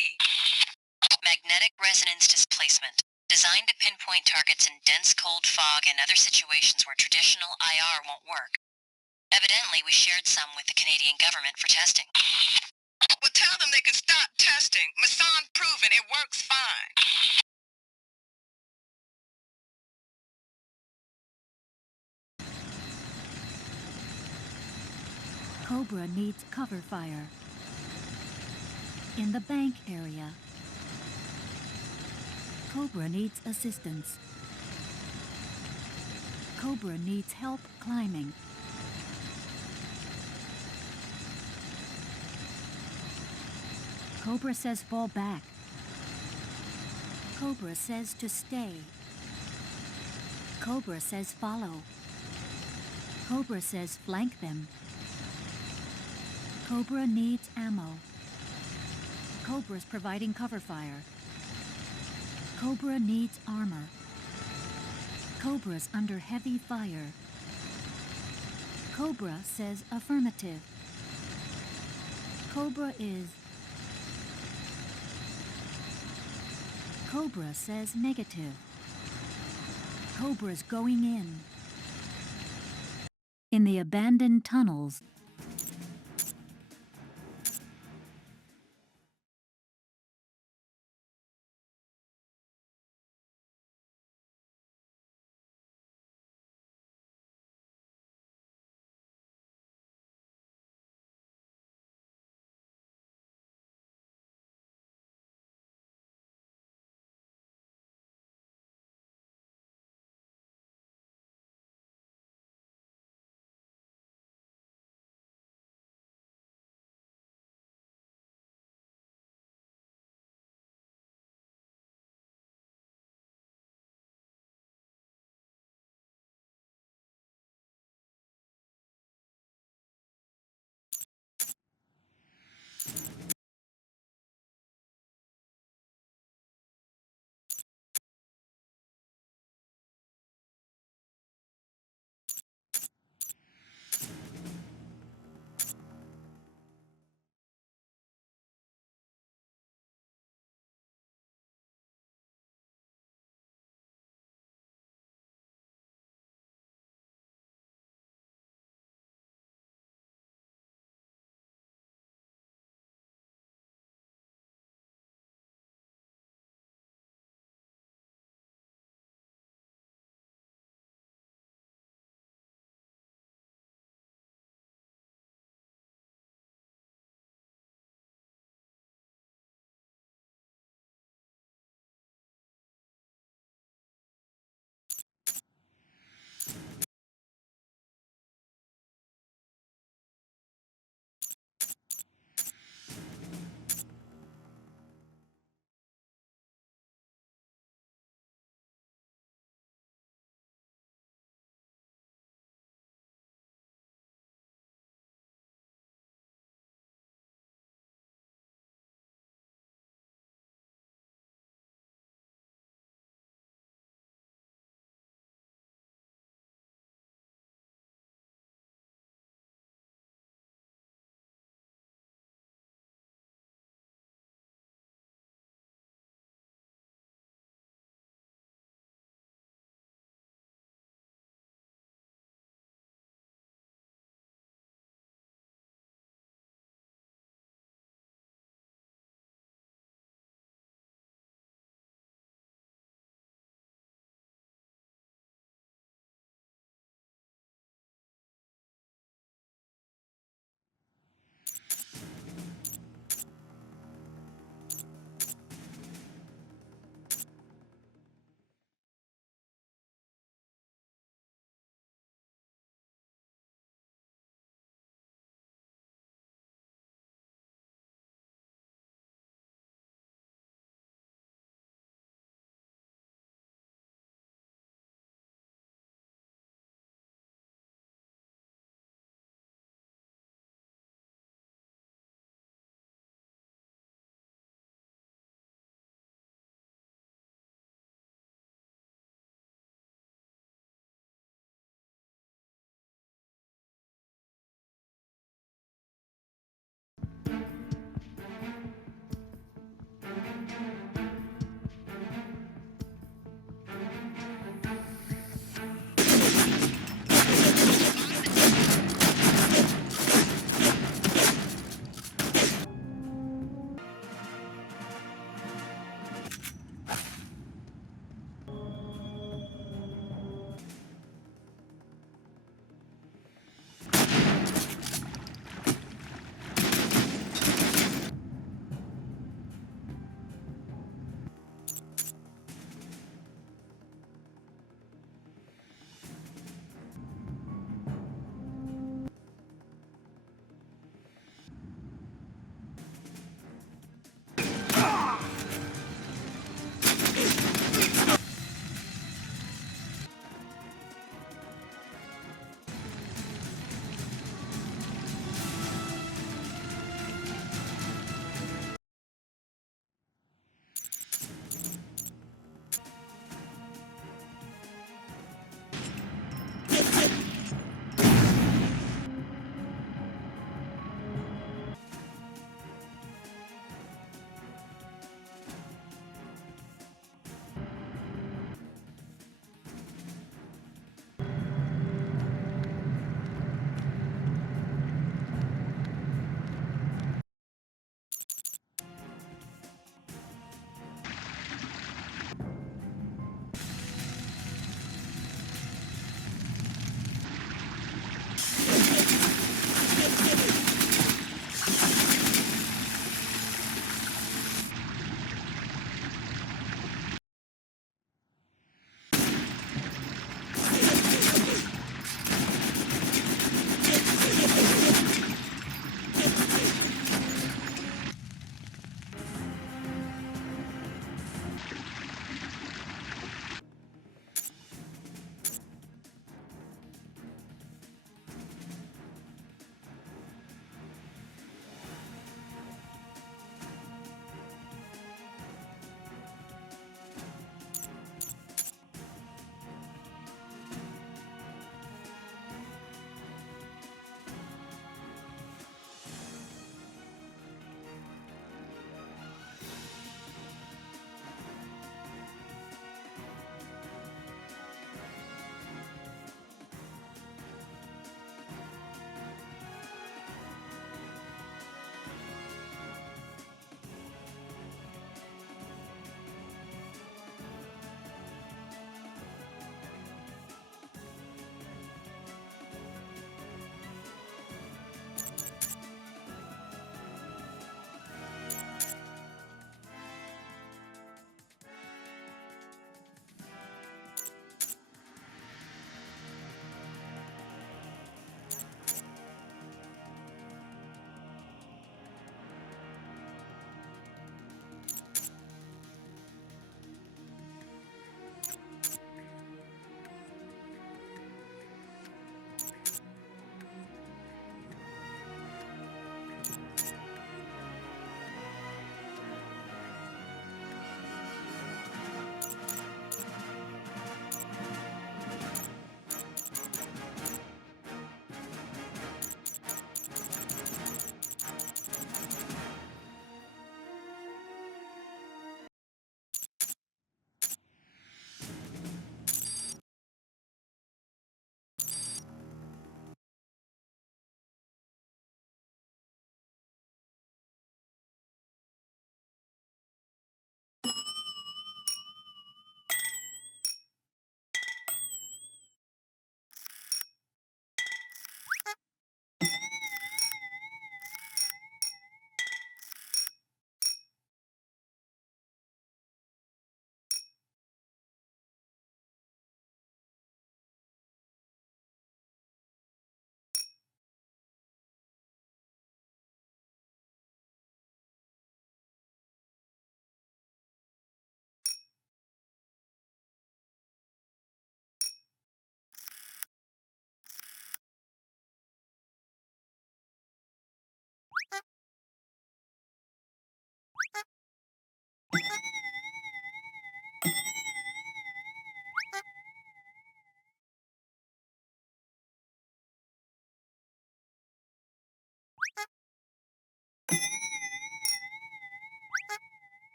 Magnetic resonance displacement. Designed to pinpoint targets in dense cold fog and other situations where traditional IR won't work. Evidently, we shared some with the Canadian government for testing. Well, tell them they can stop testing. Masson proven it works fine. Cobra needs cover fire. In the bank area. Cobra needs assistance. Cobra needs help climbing. Cobra says fall back. Cobra says to stay. Cobra says follow. Cobra says flank them. Cobra needs ammo. Cobra's providing cover fire. Cobra needs armor. Cobra's under heavy fire. Cobra says affirmative. Cobra is. Cobra says negative. Cobra's going in. In the abandoned tunnels,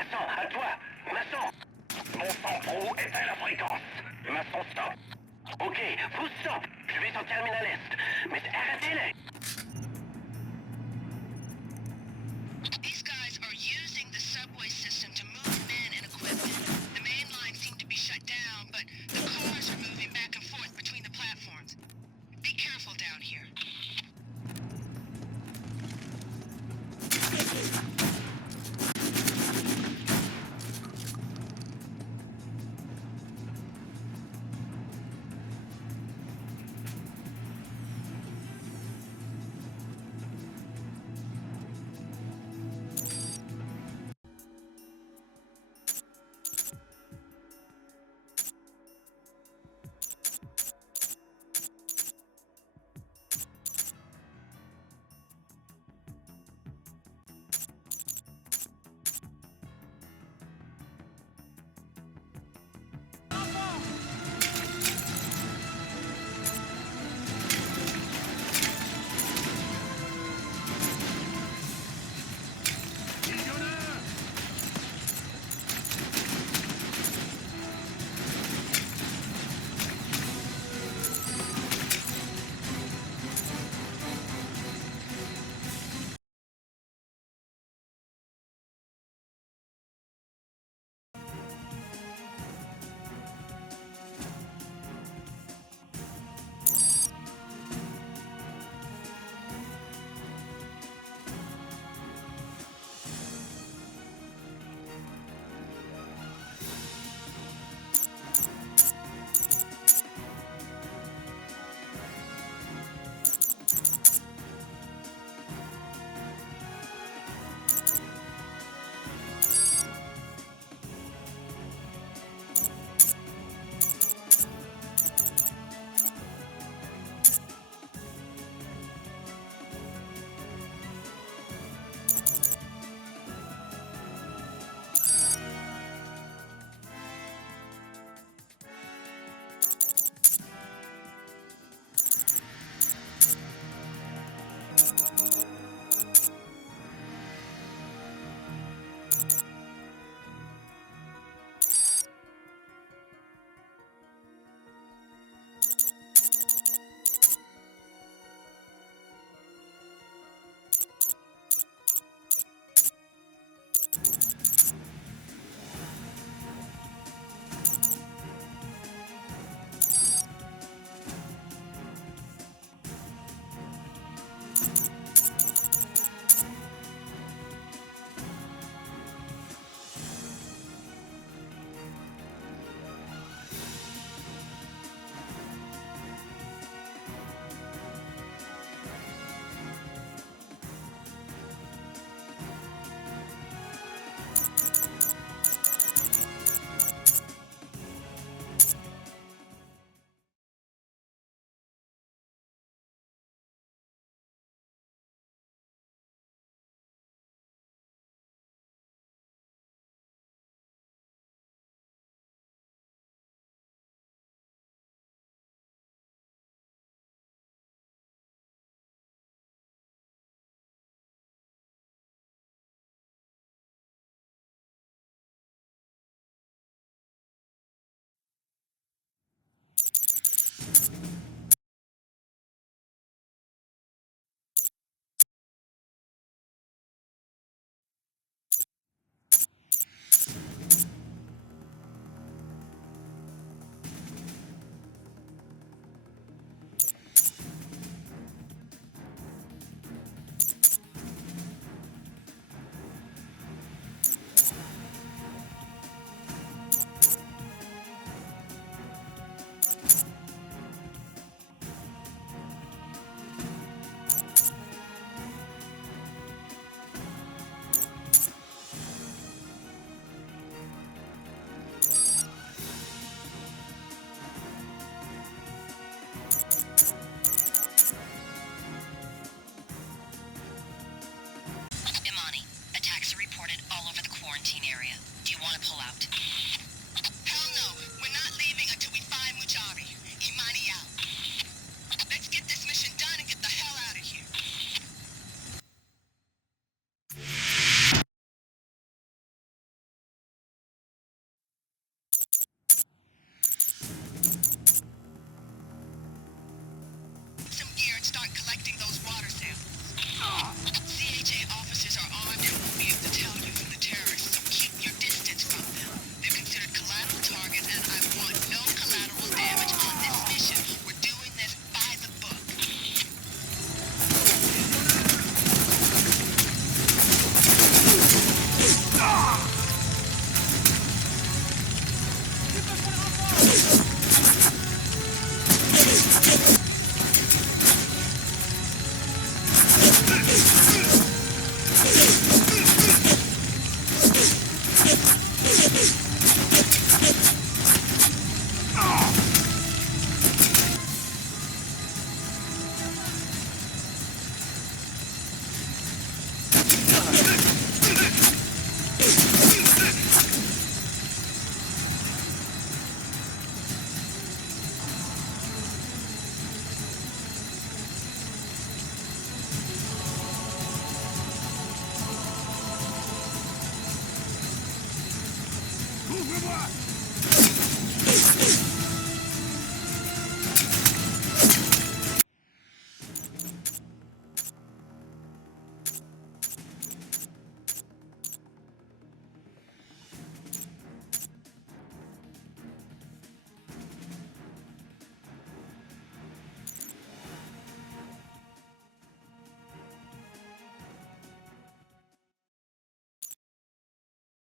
Maçon, à toi! Maçon! Mon sang-pro éteint la fréquence. Maçon, stop. Ok, vous stop. Je vais au terminal est. Mais arrêtez-les! These guys are using the subway system to move men and equipment. The main lines seem to be shut down, but the cars are moving back and forth between the platforms. Be careful down here.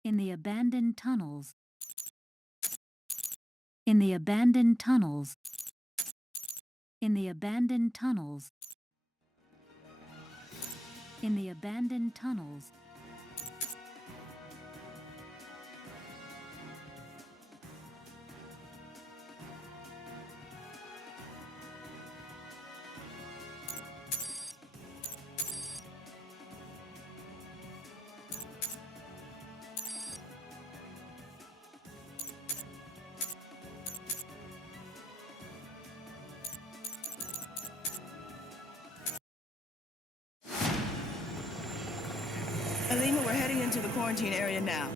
In the abandoned tunnels. In the abandoned tunnels. In the abandoned tunnels. In the abandoned tunnels. Alima, we're heading into the quarantine area now.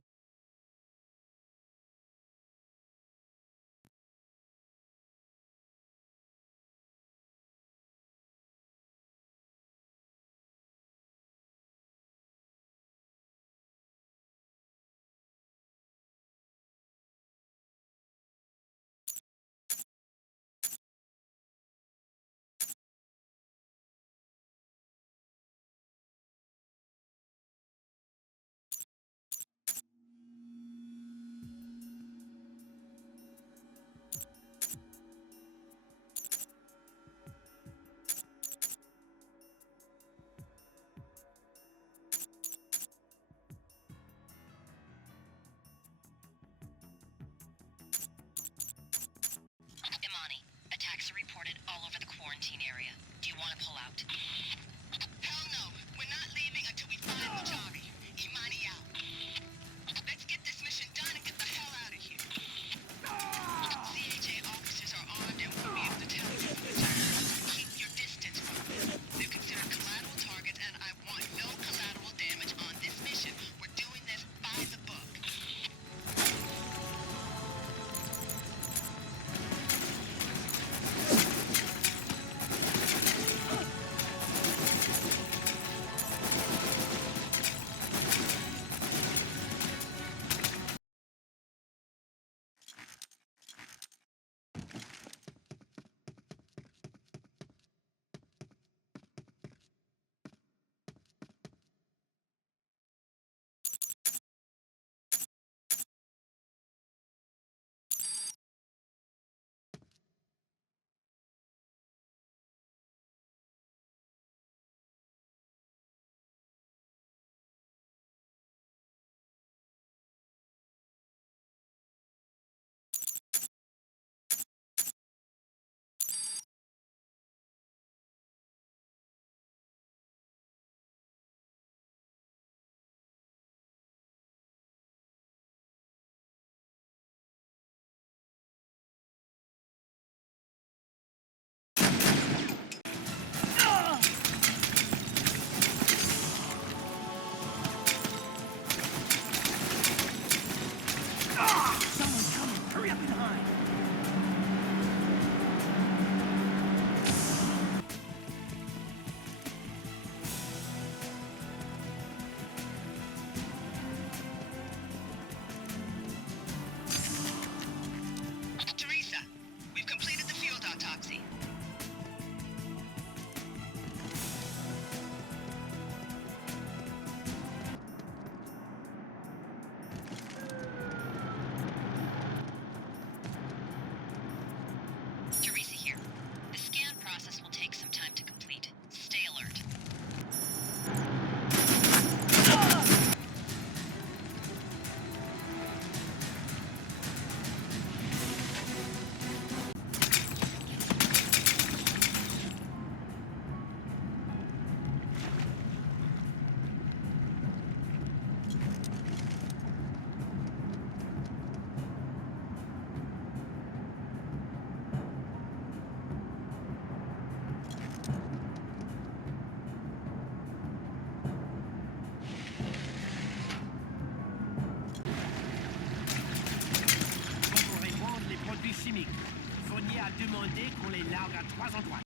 largue à 3 endroits.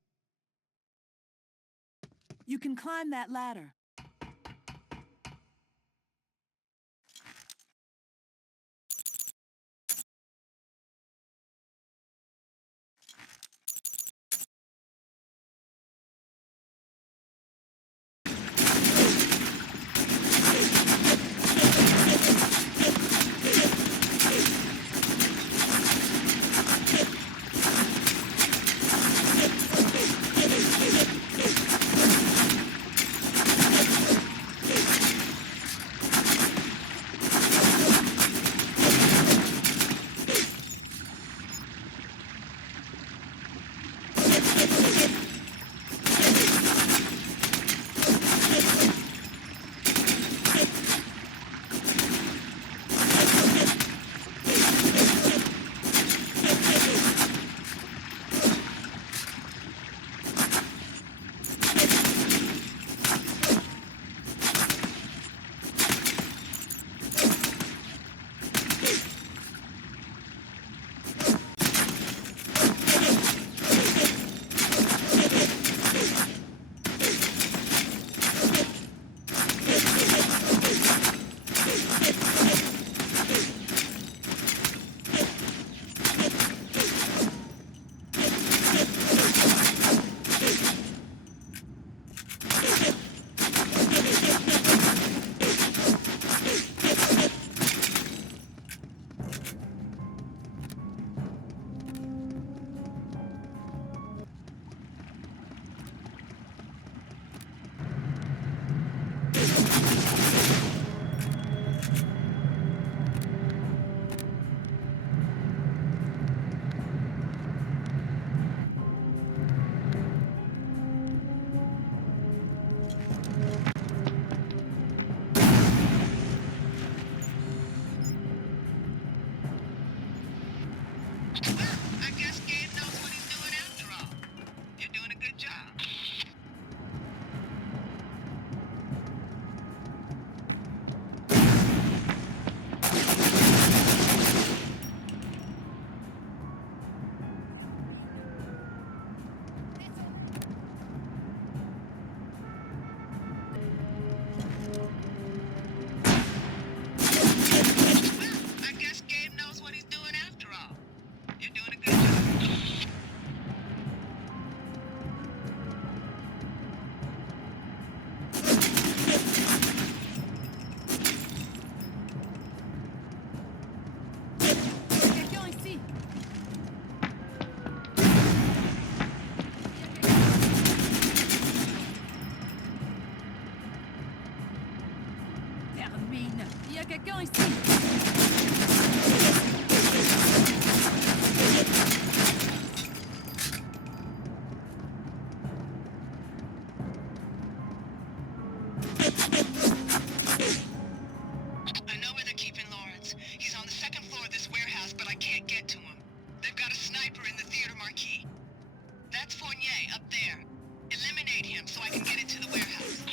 You can climb that ladder. I guess Gabe knows what he's doing after all. You're doing a good job. I guess Gabe knows what he's doing after all. You're doing a good job. Quelqu'un ici. Termine. Il y a quelqu'un ici. I know where they're keeping Lawrence. He's on the second floor of this warehouse, but I can't get to him. They've got a sniper in the theater marquee. That's Fournier up there. Eliminate him so I can get into the warehouse.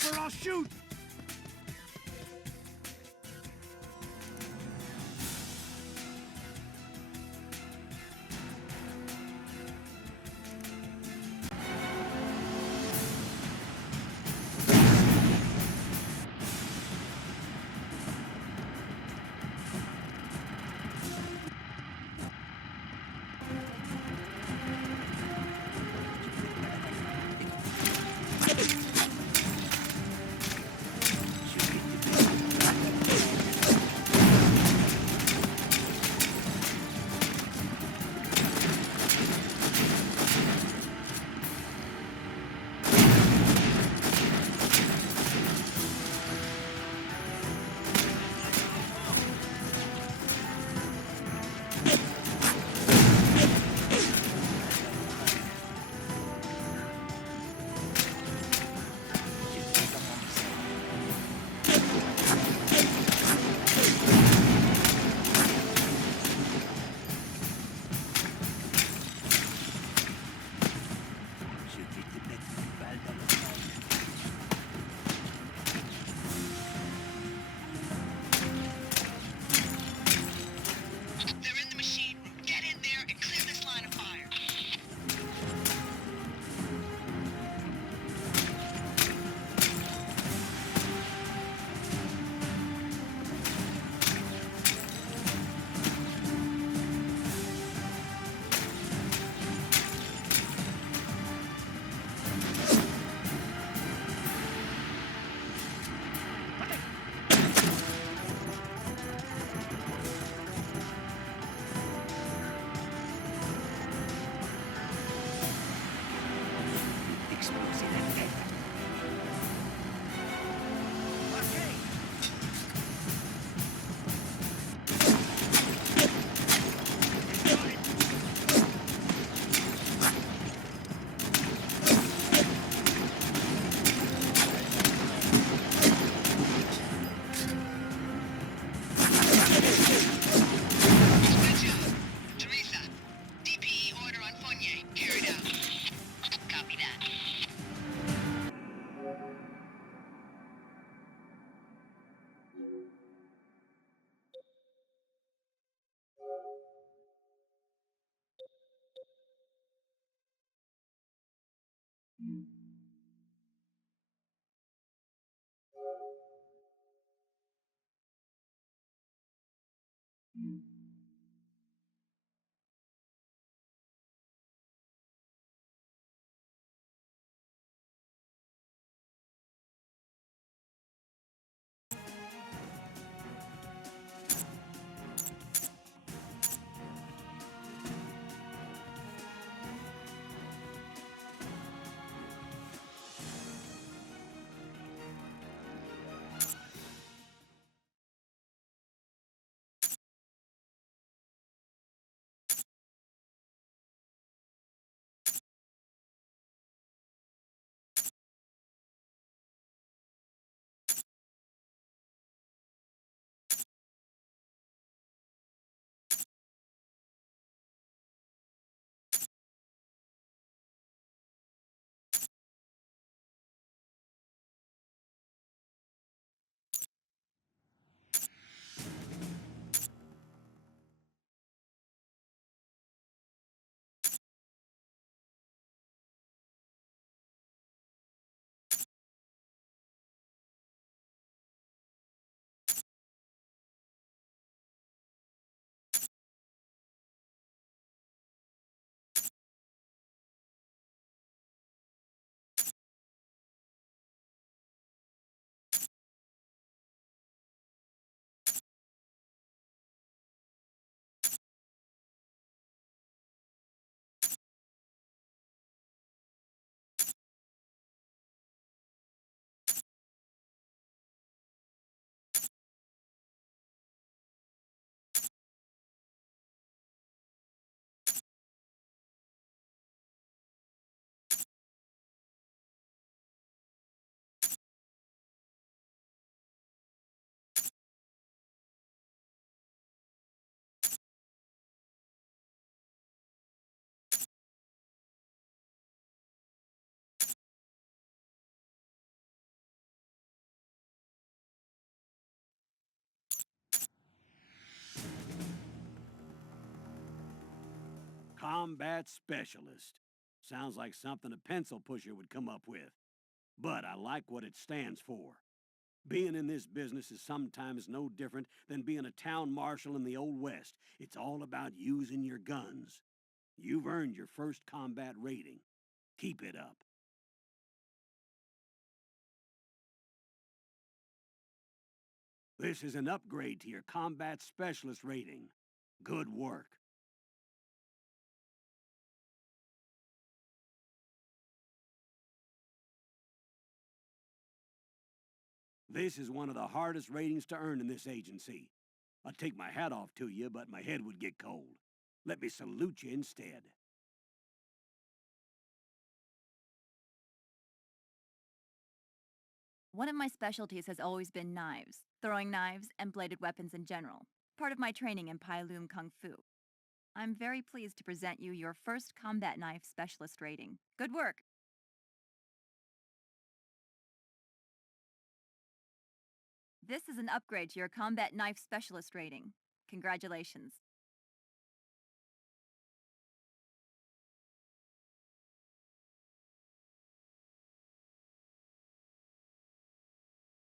off or I'll shoot! Combat Specialist. Sounds like something a pencil pusher would come up with. But I like what it stands for. Being in this business is sometimes no different than being a town marshal in the Old West. It's all about using your guns. You've earned your first combat rating. Keep it up. This is an upgrade to your Combat Specialist rating. Good work. This is one of the hardest ratings to earn in this agency. I'd take my hat off to you, but my head would get cold. Let me salute you instead. One of my specialties has always been knives, throwing knives and bladed weapons in general, part of my training in Pai Lum Kung Fu. I'm very pleased to present you your first combat knife specialist rating. Good work! This is an upgrade to your combat knife specialist rating. Congratulations.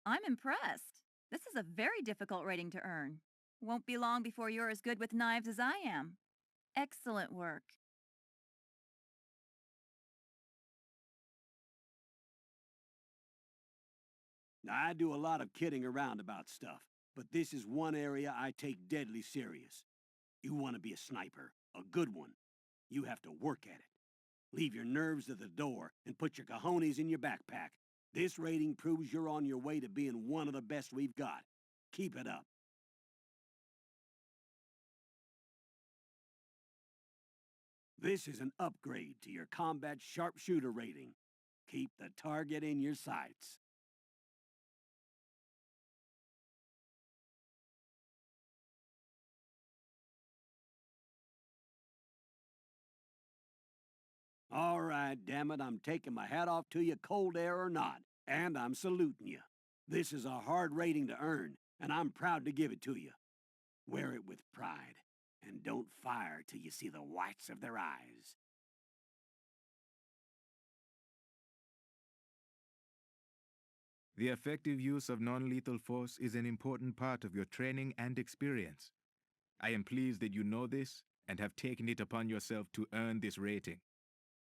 I'm impressed. This is a very difficult rating to earn. Won't be long before you're as good with knives as I am. Excellent work. I do a lot of kidding around about stuff, but this is one area I take deadly serious. You want to be a sniper, a good one. You have to work at it. Leave your nerves at the door and put your cojones in your backpack. This rating proves you're on your way to being one of the best we've got. Keep it up. This is an upgrade to your combat sharpshooter rating. Keep the target in your sights. All right, damn it, I'm taking my hat off to you, cold air or not, and I'm saluting you. This is a hard rating to earn, and I'm proud to give it to you. Wear it with pride, and don't fire till you see the whites of their eyes. The effective use of non-lethal force is an important part of your training and experience. I am pleased that you know this and have taken it upon yourself to earn this rating.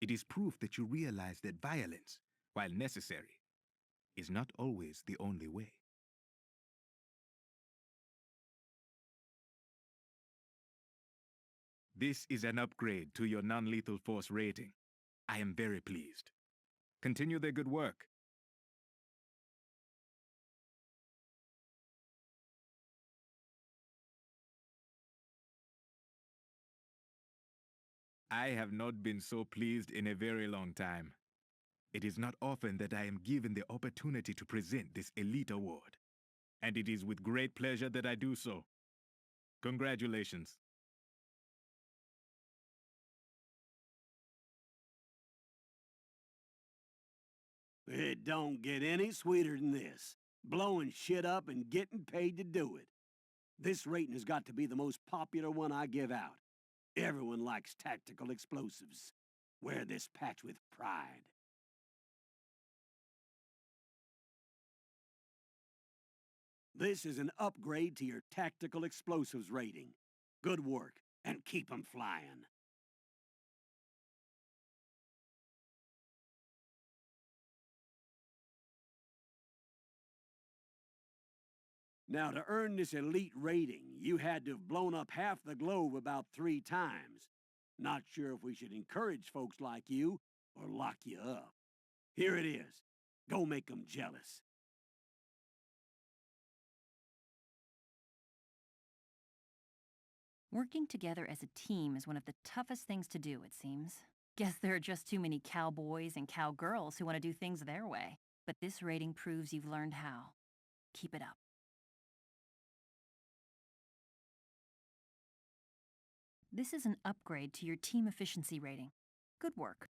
It is proof that you realize that violence, while necessary, is not always the only way. This is an upgrade to your non-lethal force rating. I am very pleased. Continue the good work. I have not been so pleased in a very long time. It is not often that I am given the opportunity to present this elite award, and it is with great pleasure that I do so. Congratulations. It don't get any sweeter than this. Blowing shit up and getting paid to do it. This rating has got to be the most popular one I give out. Everyone likes tactical explosives. Wear this patch with pride. This is an upgrade to your tactical explosives rating. Good work, and keep 'em flying. Now, to earn this elite rating, you had to have blown up half the globe about 3 times. Not sure if we should encourage folks like you or lock you up. Here it is. Go make 'em jealous. Working together as a team is one of the toughest things to do, it seems. Guess there are just too many cowboys and cowgirls who want to do things their way. But this rating proves you've learned how. Keep it up. This is an upgrade to your team efficiency rating. Good work.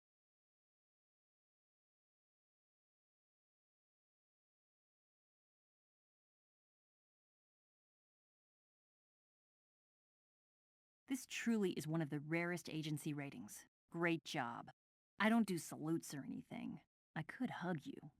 This truly is one of the rarest agency ratings. Great job. I don't do salutes or anything. I could hug you.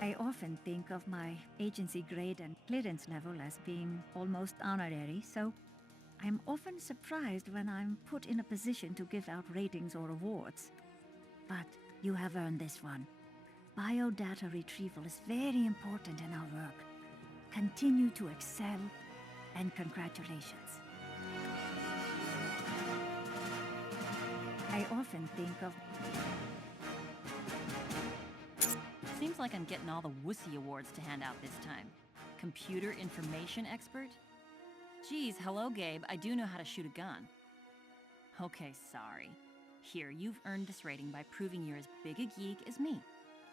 I often think of my agency grade and clearance level as being almost honorary, so I'm often surprised when I'm put in a position to give out ratings or awards. But you have earned this one. Biodata retrieval is very important in our work. Continue to excel, and congratulations. I often think of... Seems like I'm getting all the wussy awards to hand out this time. Computer information expert? Geez, hello, Gabe. I do know how to shoot a gun. Okay, sorry. Here, you've earned this rating by proving you're as big a geek as me.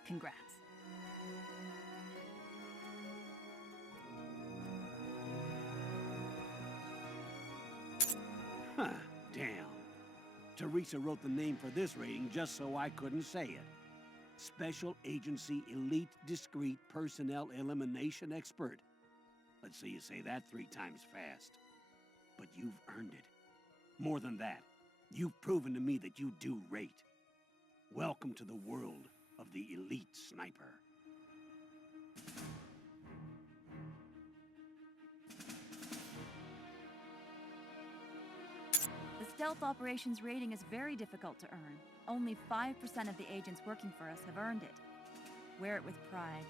Congrats. Huh, damn. Teresa wrote the name for this rating just so I couldn't say it. Special Agency Elite Discrete Personnel Elimination Expert. Let's see you say that 3 times fast. But you've earned it. More than that, you've proven to me that you do rate. Welcome to the world of the elite sniper. The stealth operations rating is very difficult to earn. Only 5% of the agents working for us have earned it. Wear it with pride.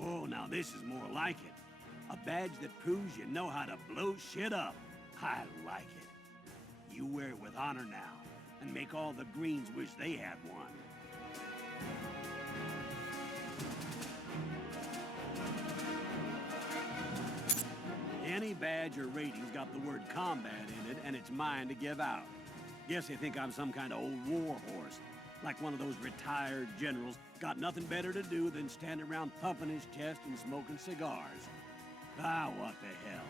Oh, now this is more like it. A badge that proves you know how to blow shit up. I like it. You wear it with honor now, and make all the Greens wish they had one. Any badge or rating's got the word combat in it, and it's mine to give out. Guess they think I'm some kind of old war horse, like one of those retired generals got nothing better to do than stand around thumping his chest and smoking cigars. Ah, what the hell.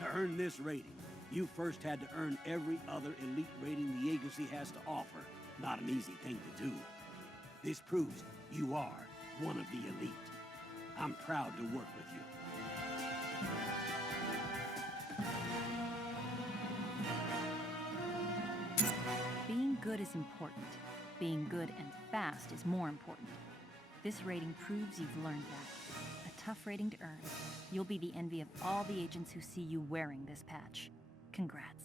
To earn this rating, you first had to earn every other elite rating the agency has to offer. Not an easy thing to do. This proves you are one of the elite. I'm proud to work with you. Being good is important. Being good and fast is more important. This rating proves you've learned that. A tough rating to earn. You'll be the envy of all the agents who see you wearing this patch. Congrats.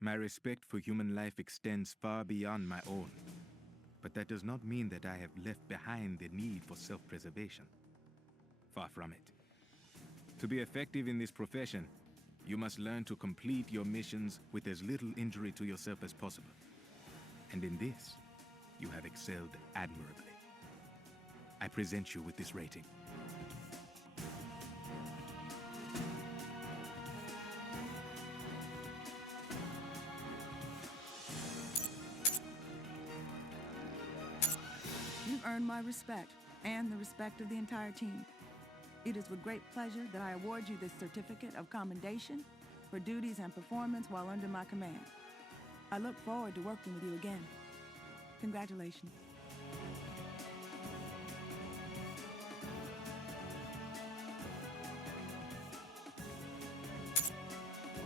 My respect for human life extends far beyond my own. But that does not mean that I have left behind the need for self-preservation. Far from it. To be effective in this profession, you must learn to complete your missions with as little injury to yourself as possible. And in this, you have excelled admirably. I present you with this rating. You've earned my respect. and the respect of the entire team. It is with great pleasure that I award you this certificate of commendation for duties and performance while under my command. I look forward to working with you again. Congratulations.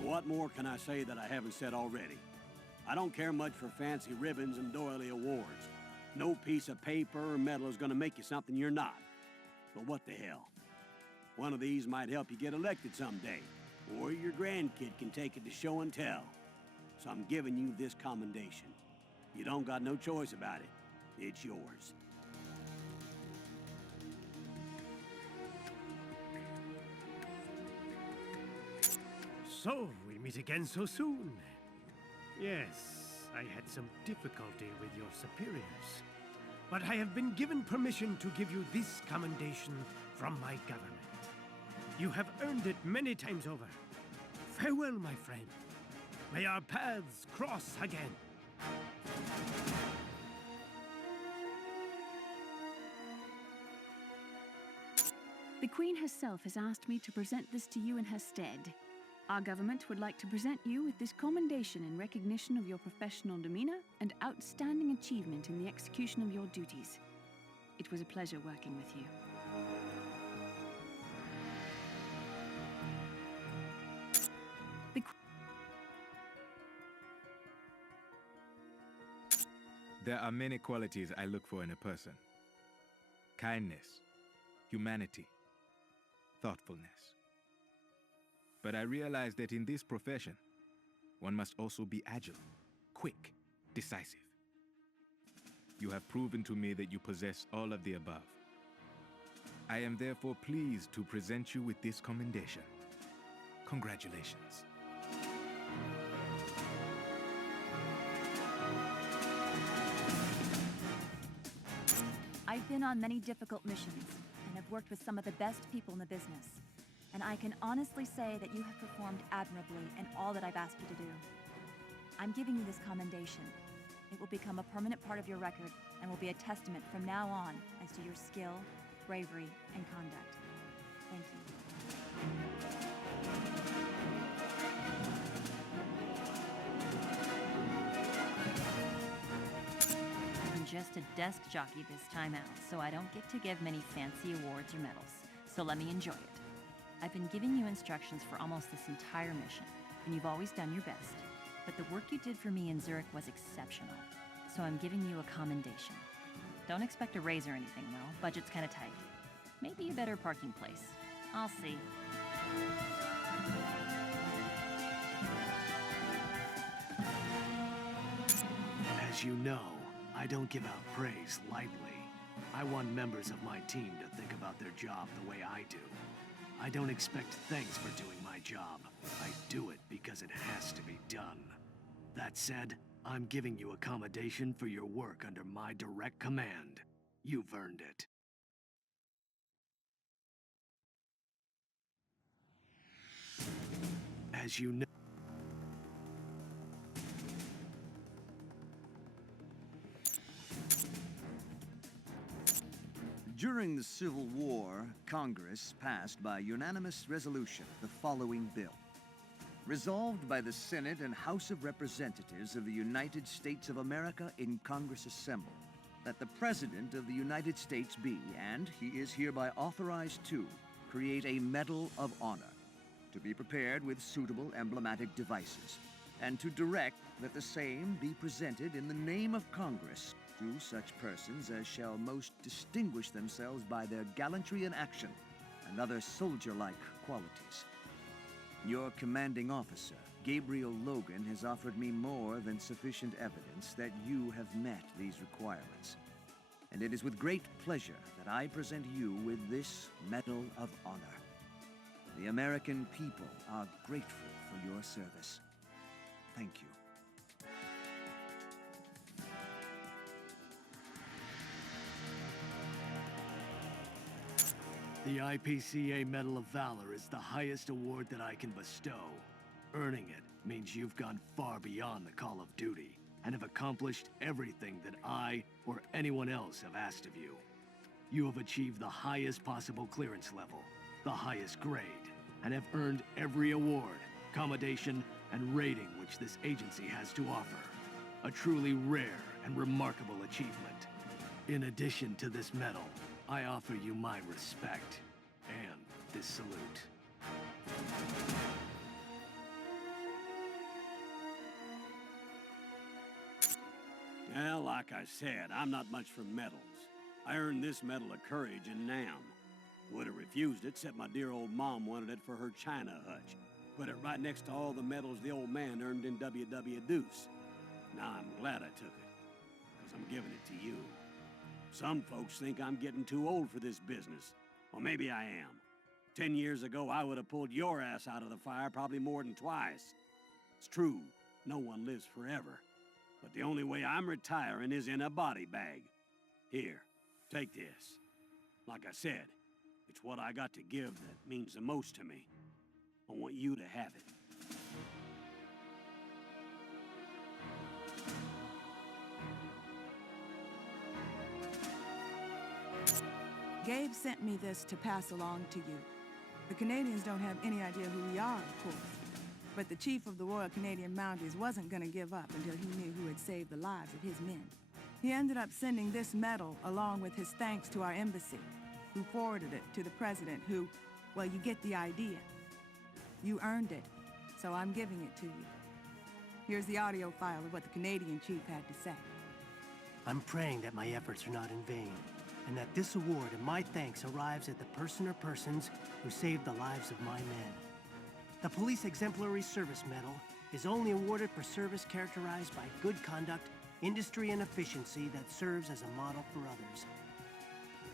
What more can I say that I haven't said already? I don't care much for fancy ribbons and doily awards. No piece of paper or medal is gonna make you something you're not. But what the hell? One of these might help you get elected someday, or your grandkid can take it to show and tell. So I'm giving you this commendation. You don't got no choice about it. It's yours. So, we meet again so soon. Yes, I had some difficulty with your superiors. But I have been given permission to give you this commendation from my government. You have earned it many times over. Farewell, my friend. May our paths cross again. The Queen herself has asked me to present this to you in her stead. Our government would like to present you with this commendation in recognition of your professional demeanor and outstanding achievement in the execution of your duties. It was a pleasure working with you. There are many qualities I look for in a person. Kindness, humanity, thoughtfulness. But I realize that in this profession, one must also be agile, quick, decisive. You have proven to me that you possess all of the above. I am therefore pleased to present you with this commendation. Congratulations. I've been on many difficult missions and have worked with some of the best people in the business. And I can honestly say that you have performed admirably in all that I've asked you to do. I'm giving you this commendation. It will become a permanent part of your record and will be a testament from now on as to your skill, bravery, and conduct. Thank you. I'm just a desk jockey this time out, so I don't get to give many fancy awards or medals. So let me enjoy it. I've been giving you instructions for almost this entire mission, and you've always done your best. But the work you did for me in Zurich was exceptional, so I'm giving you a commendation. Don't expect a raise or anything, though. Budget's kind of tight. Maybe a better parking place. I'll see. As you know, I don't give out praise lightly. I want members of my team to think about their job the way I do. I don't expect thanks for doing my job. I do it because it has to be done. That said, I'm giving you accommodation for your work under my direct command. You've earned it. As you know... During the Civil War, Congress passed by unanimous resolution the following bill. Resolved by the Senate and House of Representatives of the United States of America in Congress assembled, that the President of the United States be, and he is hereby authorized to, create a Medal of Honor, to be prepared with suitable emblematic devices, and to direct that the same be presented in the name of Congress to such persons as shall most distinguish themselves by their gallantry in action and other soldier-like qualities. Your commanding officer, Gabriel Logan, has offered me more than sufficient evidence that you have met these requirements. And it is with great pleasure that I present you with this Medal of Honor. The American people are grateful for your service. Thank you. The IPCA Medal of Valor is the highest award that I can bestow. Earning it means you've gone far beyond the call of duty and have accomplished everything that I or anyone else have asked of you. You have achieved the highest possible clearance level, the highest grade, and have earned every award, commendation, and rating which this agency has to offer. A truly rare and remarkable achievement. In addition to this medal, I offer you my respect and this salute. Well, like I said, I'm not much for medals. I earned this Medal of Courage in Nam. Would have refused it, except my dear old mom wanted it for her China hutch. Put it right next to all the medals the old man earned in WW Deuce. Now I'm glad I took it, because I'm giving it to you. Some folks think I'm getting too old for this business. Well, maybe I am. 10 years ago, I would have pulled your ass out of the fire probably more than twice. It's true, no one lives forever. But the only way I'm retiring is in a body bag. Here, take this. Like I said, it's what I got to give that means the most to me. I want you to have it. Gabe sent me this to pass along to you. The Canadians don't have any idea who we are, of course. But the chief of the Royal Canadian Mounties wasn't gonna give up until he knew who had saved the lives of his men. He ended up sending this medal along with his thanks to our embassy, who forwarded it to the president who, well, you get the idea. You earned it, so I'm giving it to you. Here's the audio file of what the Canadian chief had to say. I'm praying that my efforts are not in vain, and that this award and my thanks arrives at the person or persons who saved the lives of my men. The Police Exemplary Service Medal is only awarded for service characterized by good conduct, industry, and efficiency that serves as a model for others.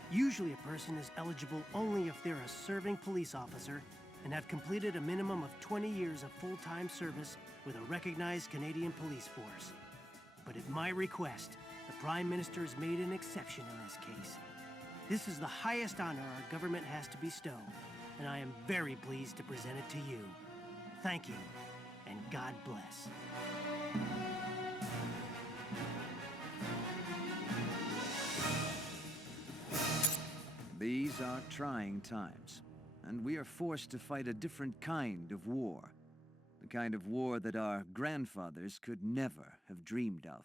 Usually a person is eligible only if they're a serving police officer and have completed a minimum of 20 years of full-time service with a recognized Canadian police force. But at my request, the Prime Minister has made an exception in this case. This is the highest honor our government has to bestow, and I am very pleased to present it to you. Thank you, and God bless. These are trying times, and we are forced to fight a different kind of war. The kind of war that our grandfathers could never have dreamed of.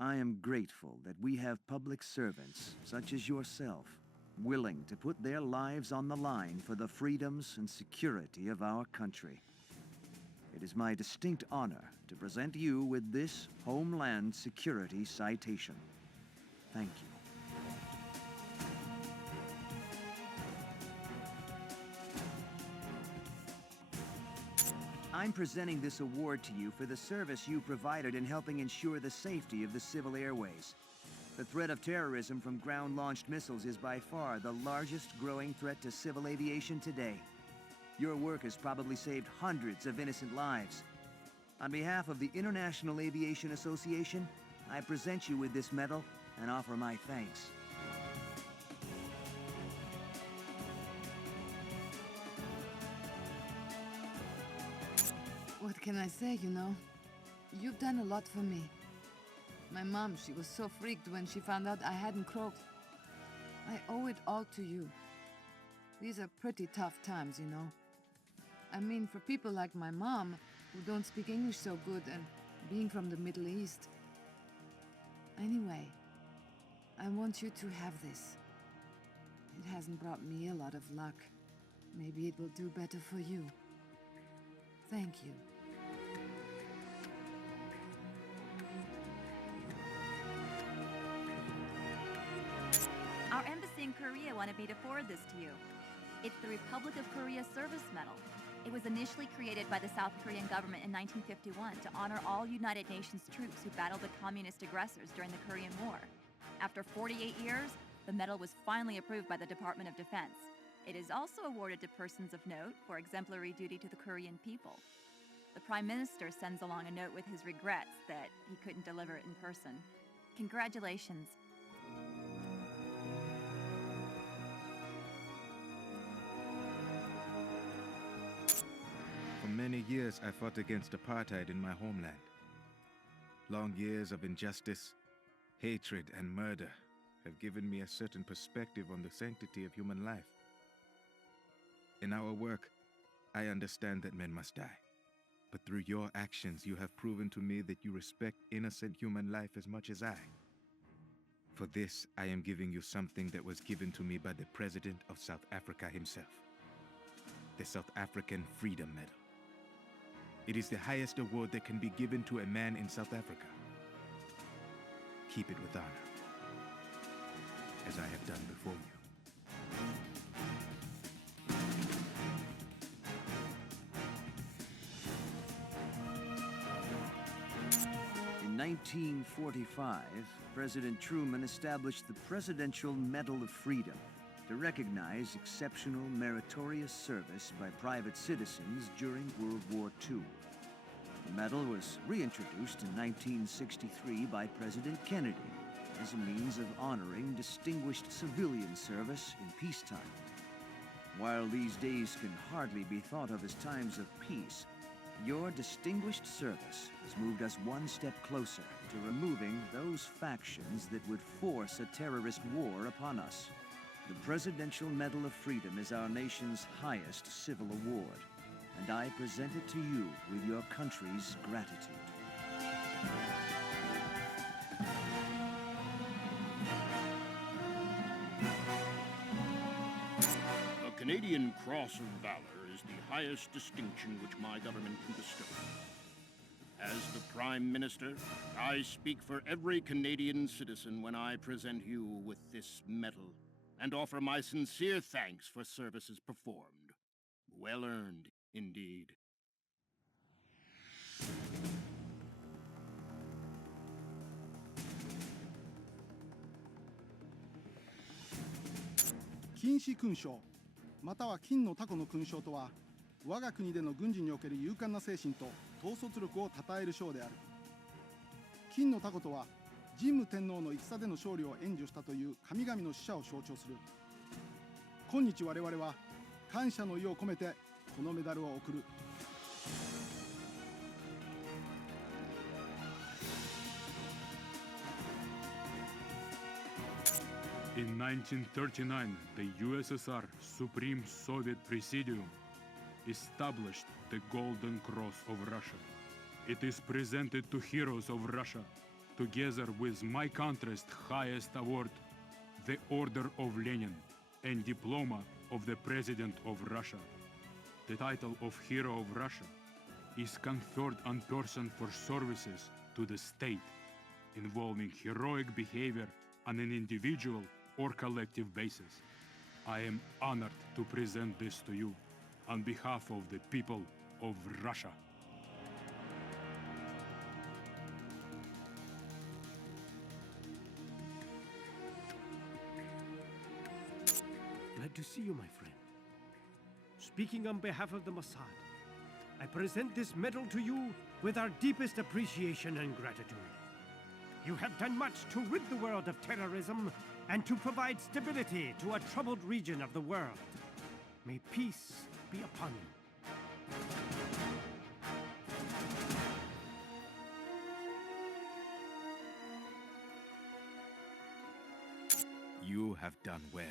I am grateful that we have public servants, such as yourself, willing to put their lives on the line for the freedoms and security of our country. It is my distinct honor to present you with this Homeland Security citation. Thank you. I'm presenting this award to you for the service you provided in helping ensure the safety of the civil airways. The threat of terrorism from ground-launched missiles is by far the largest growing threat to civil aviation today. Your work has probably saved hundreds of innocent lives. On behalf of the International Aviation Association, I present you with this medal and offer my thanks. What can I say, you know? You've done a lot for me. My mom, she was so freaked when she found out I hadn't croaked. I owe it all to you. These are pretty tough times, you know. I mean, for people like my mom, who don't speak English so good, and being from the Middle East. Anyway, I want you to have this. It hasn't brought me a lot of luck. Maybe it will do better for you. Thank you. Our embassy in Korea wanted me to forward this to you. It's the Republic of Korea Service Medal. It was initially created by the South Korean government in 1951 to honor all United Nations troops who battled the communist aggressors during the Korean War. After 48 years, the medal was finally approved by the Department of Defense. It is also awarded to persons of note for exemplary duty to the Korean people. The Prime Minister sends along a note with his regrets that he couldn't deliver it in person. Congratulations. For many years, I fought against apartheid in my homeland. Long years of injustice, hatred, and murder have given me a certain perspective on the sanctity of human life. In our work, I understand that men must die. But through your actions, you have proven to me that you respect innocent human life as much as I. For this, I am giving you something that was given to me by the President of South Africa himself. The South African Freedom Medal. It is the highest award that can be given to a man in South Africa. Keep it with honor, as I have done before you. In 1945, President Truman established the Presidential Medal of Freedom to recognize exceptional meritorious service by private citizens during World War II. The medal was reintroduced in 1963 by President Kennedy as a means of honoring distinguished civilian service in peacetime. While these days can hardly be thought of as times of peace, your distinguished service has moved us one step closer to removing those factions that would force a terrorist war upon us. The Presidential Medal of Freedom is our nation's highest civil award, and I present it to you with your country's gratitude. The Canadian Cross of Valor is the highest distinction which my government can bestow. As the Prime Minister, I speak for every Canadian citizen when I present you with this medal, and offer my sincere thanks for services performed. Well earned, indeed.金糸勲章または金のタコの勲章とは、我が国での軍事における勇敢な精神と統率力を称える章である。金のタコとは、神武天皇の戦での勝利を援助したという神々の使者を象徴する。今日我々は感謝の意を込めてこのメダルを贈る。In 1939, the USSR Supreme Soviet Presidium established the Golden Cross of Russia. It is presented to heroes of Russia, together with my country's highest award, the Order of Lenin, and diploma of the President of Russia. The title of Hero of Russia is conferred on person for services to the state, involving heroic behavior on an individual or collective basis. I am honored to present this to you on behalf of the people of Russia. Glad to see you, my friend. Speaking on behalf of the Mossad, I present this medal to you with our deepest appreciation and gratitude. You have done much to rid the world of terrorism and to provide stability to a troubled region of the world. May peace be upon you. You have done well.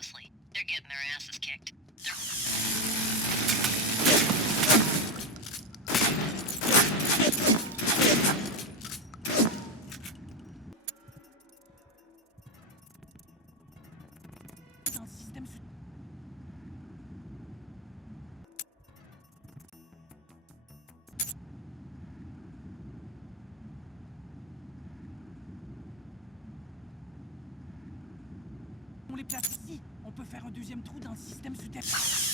closely. They're getting their asses kicked. On les place ici. On peut faire un deuxième trou dans le système souterrain.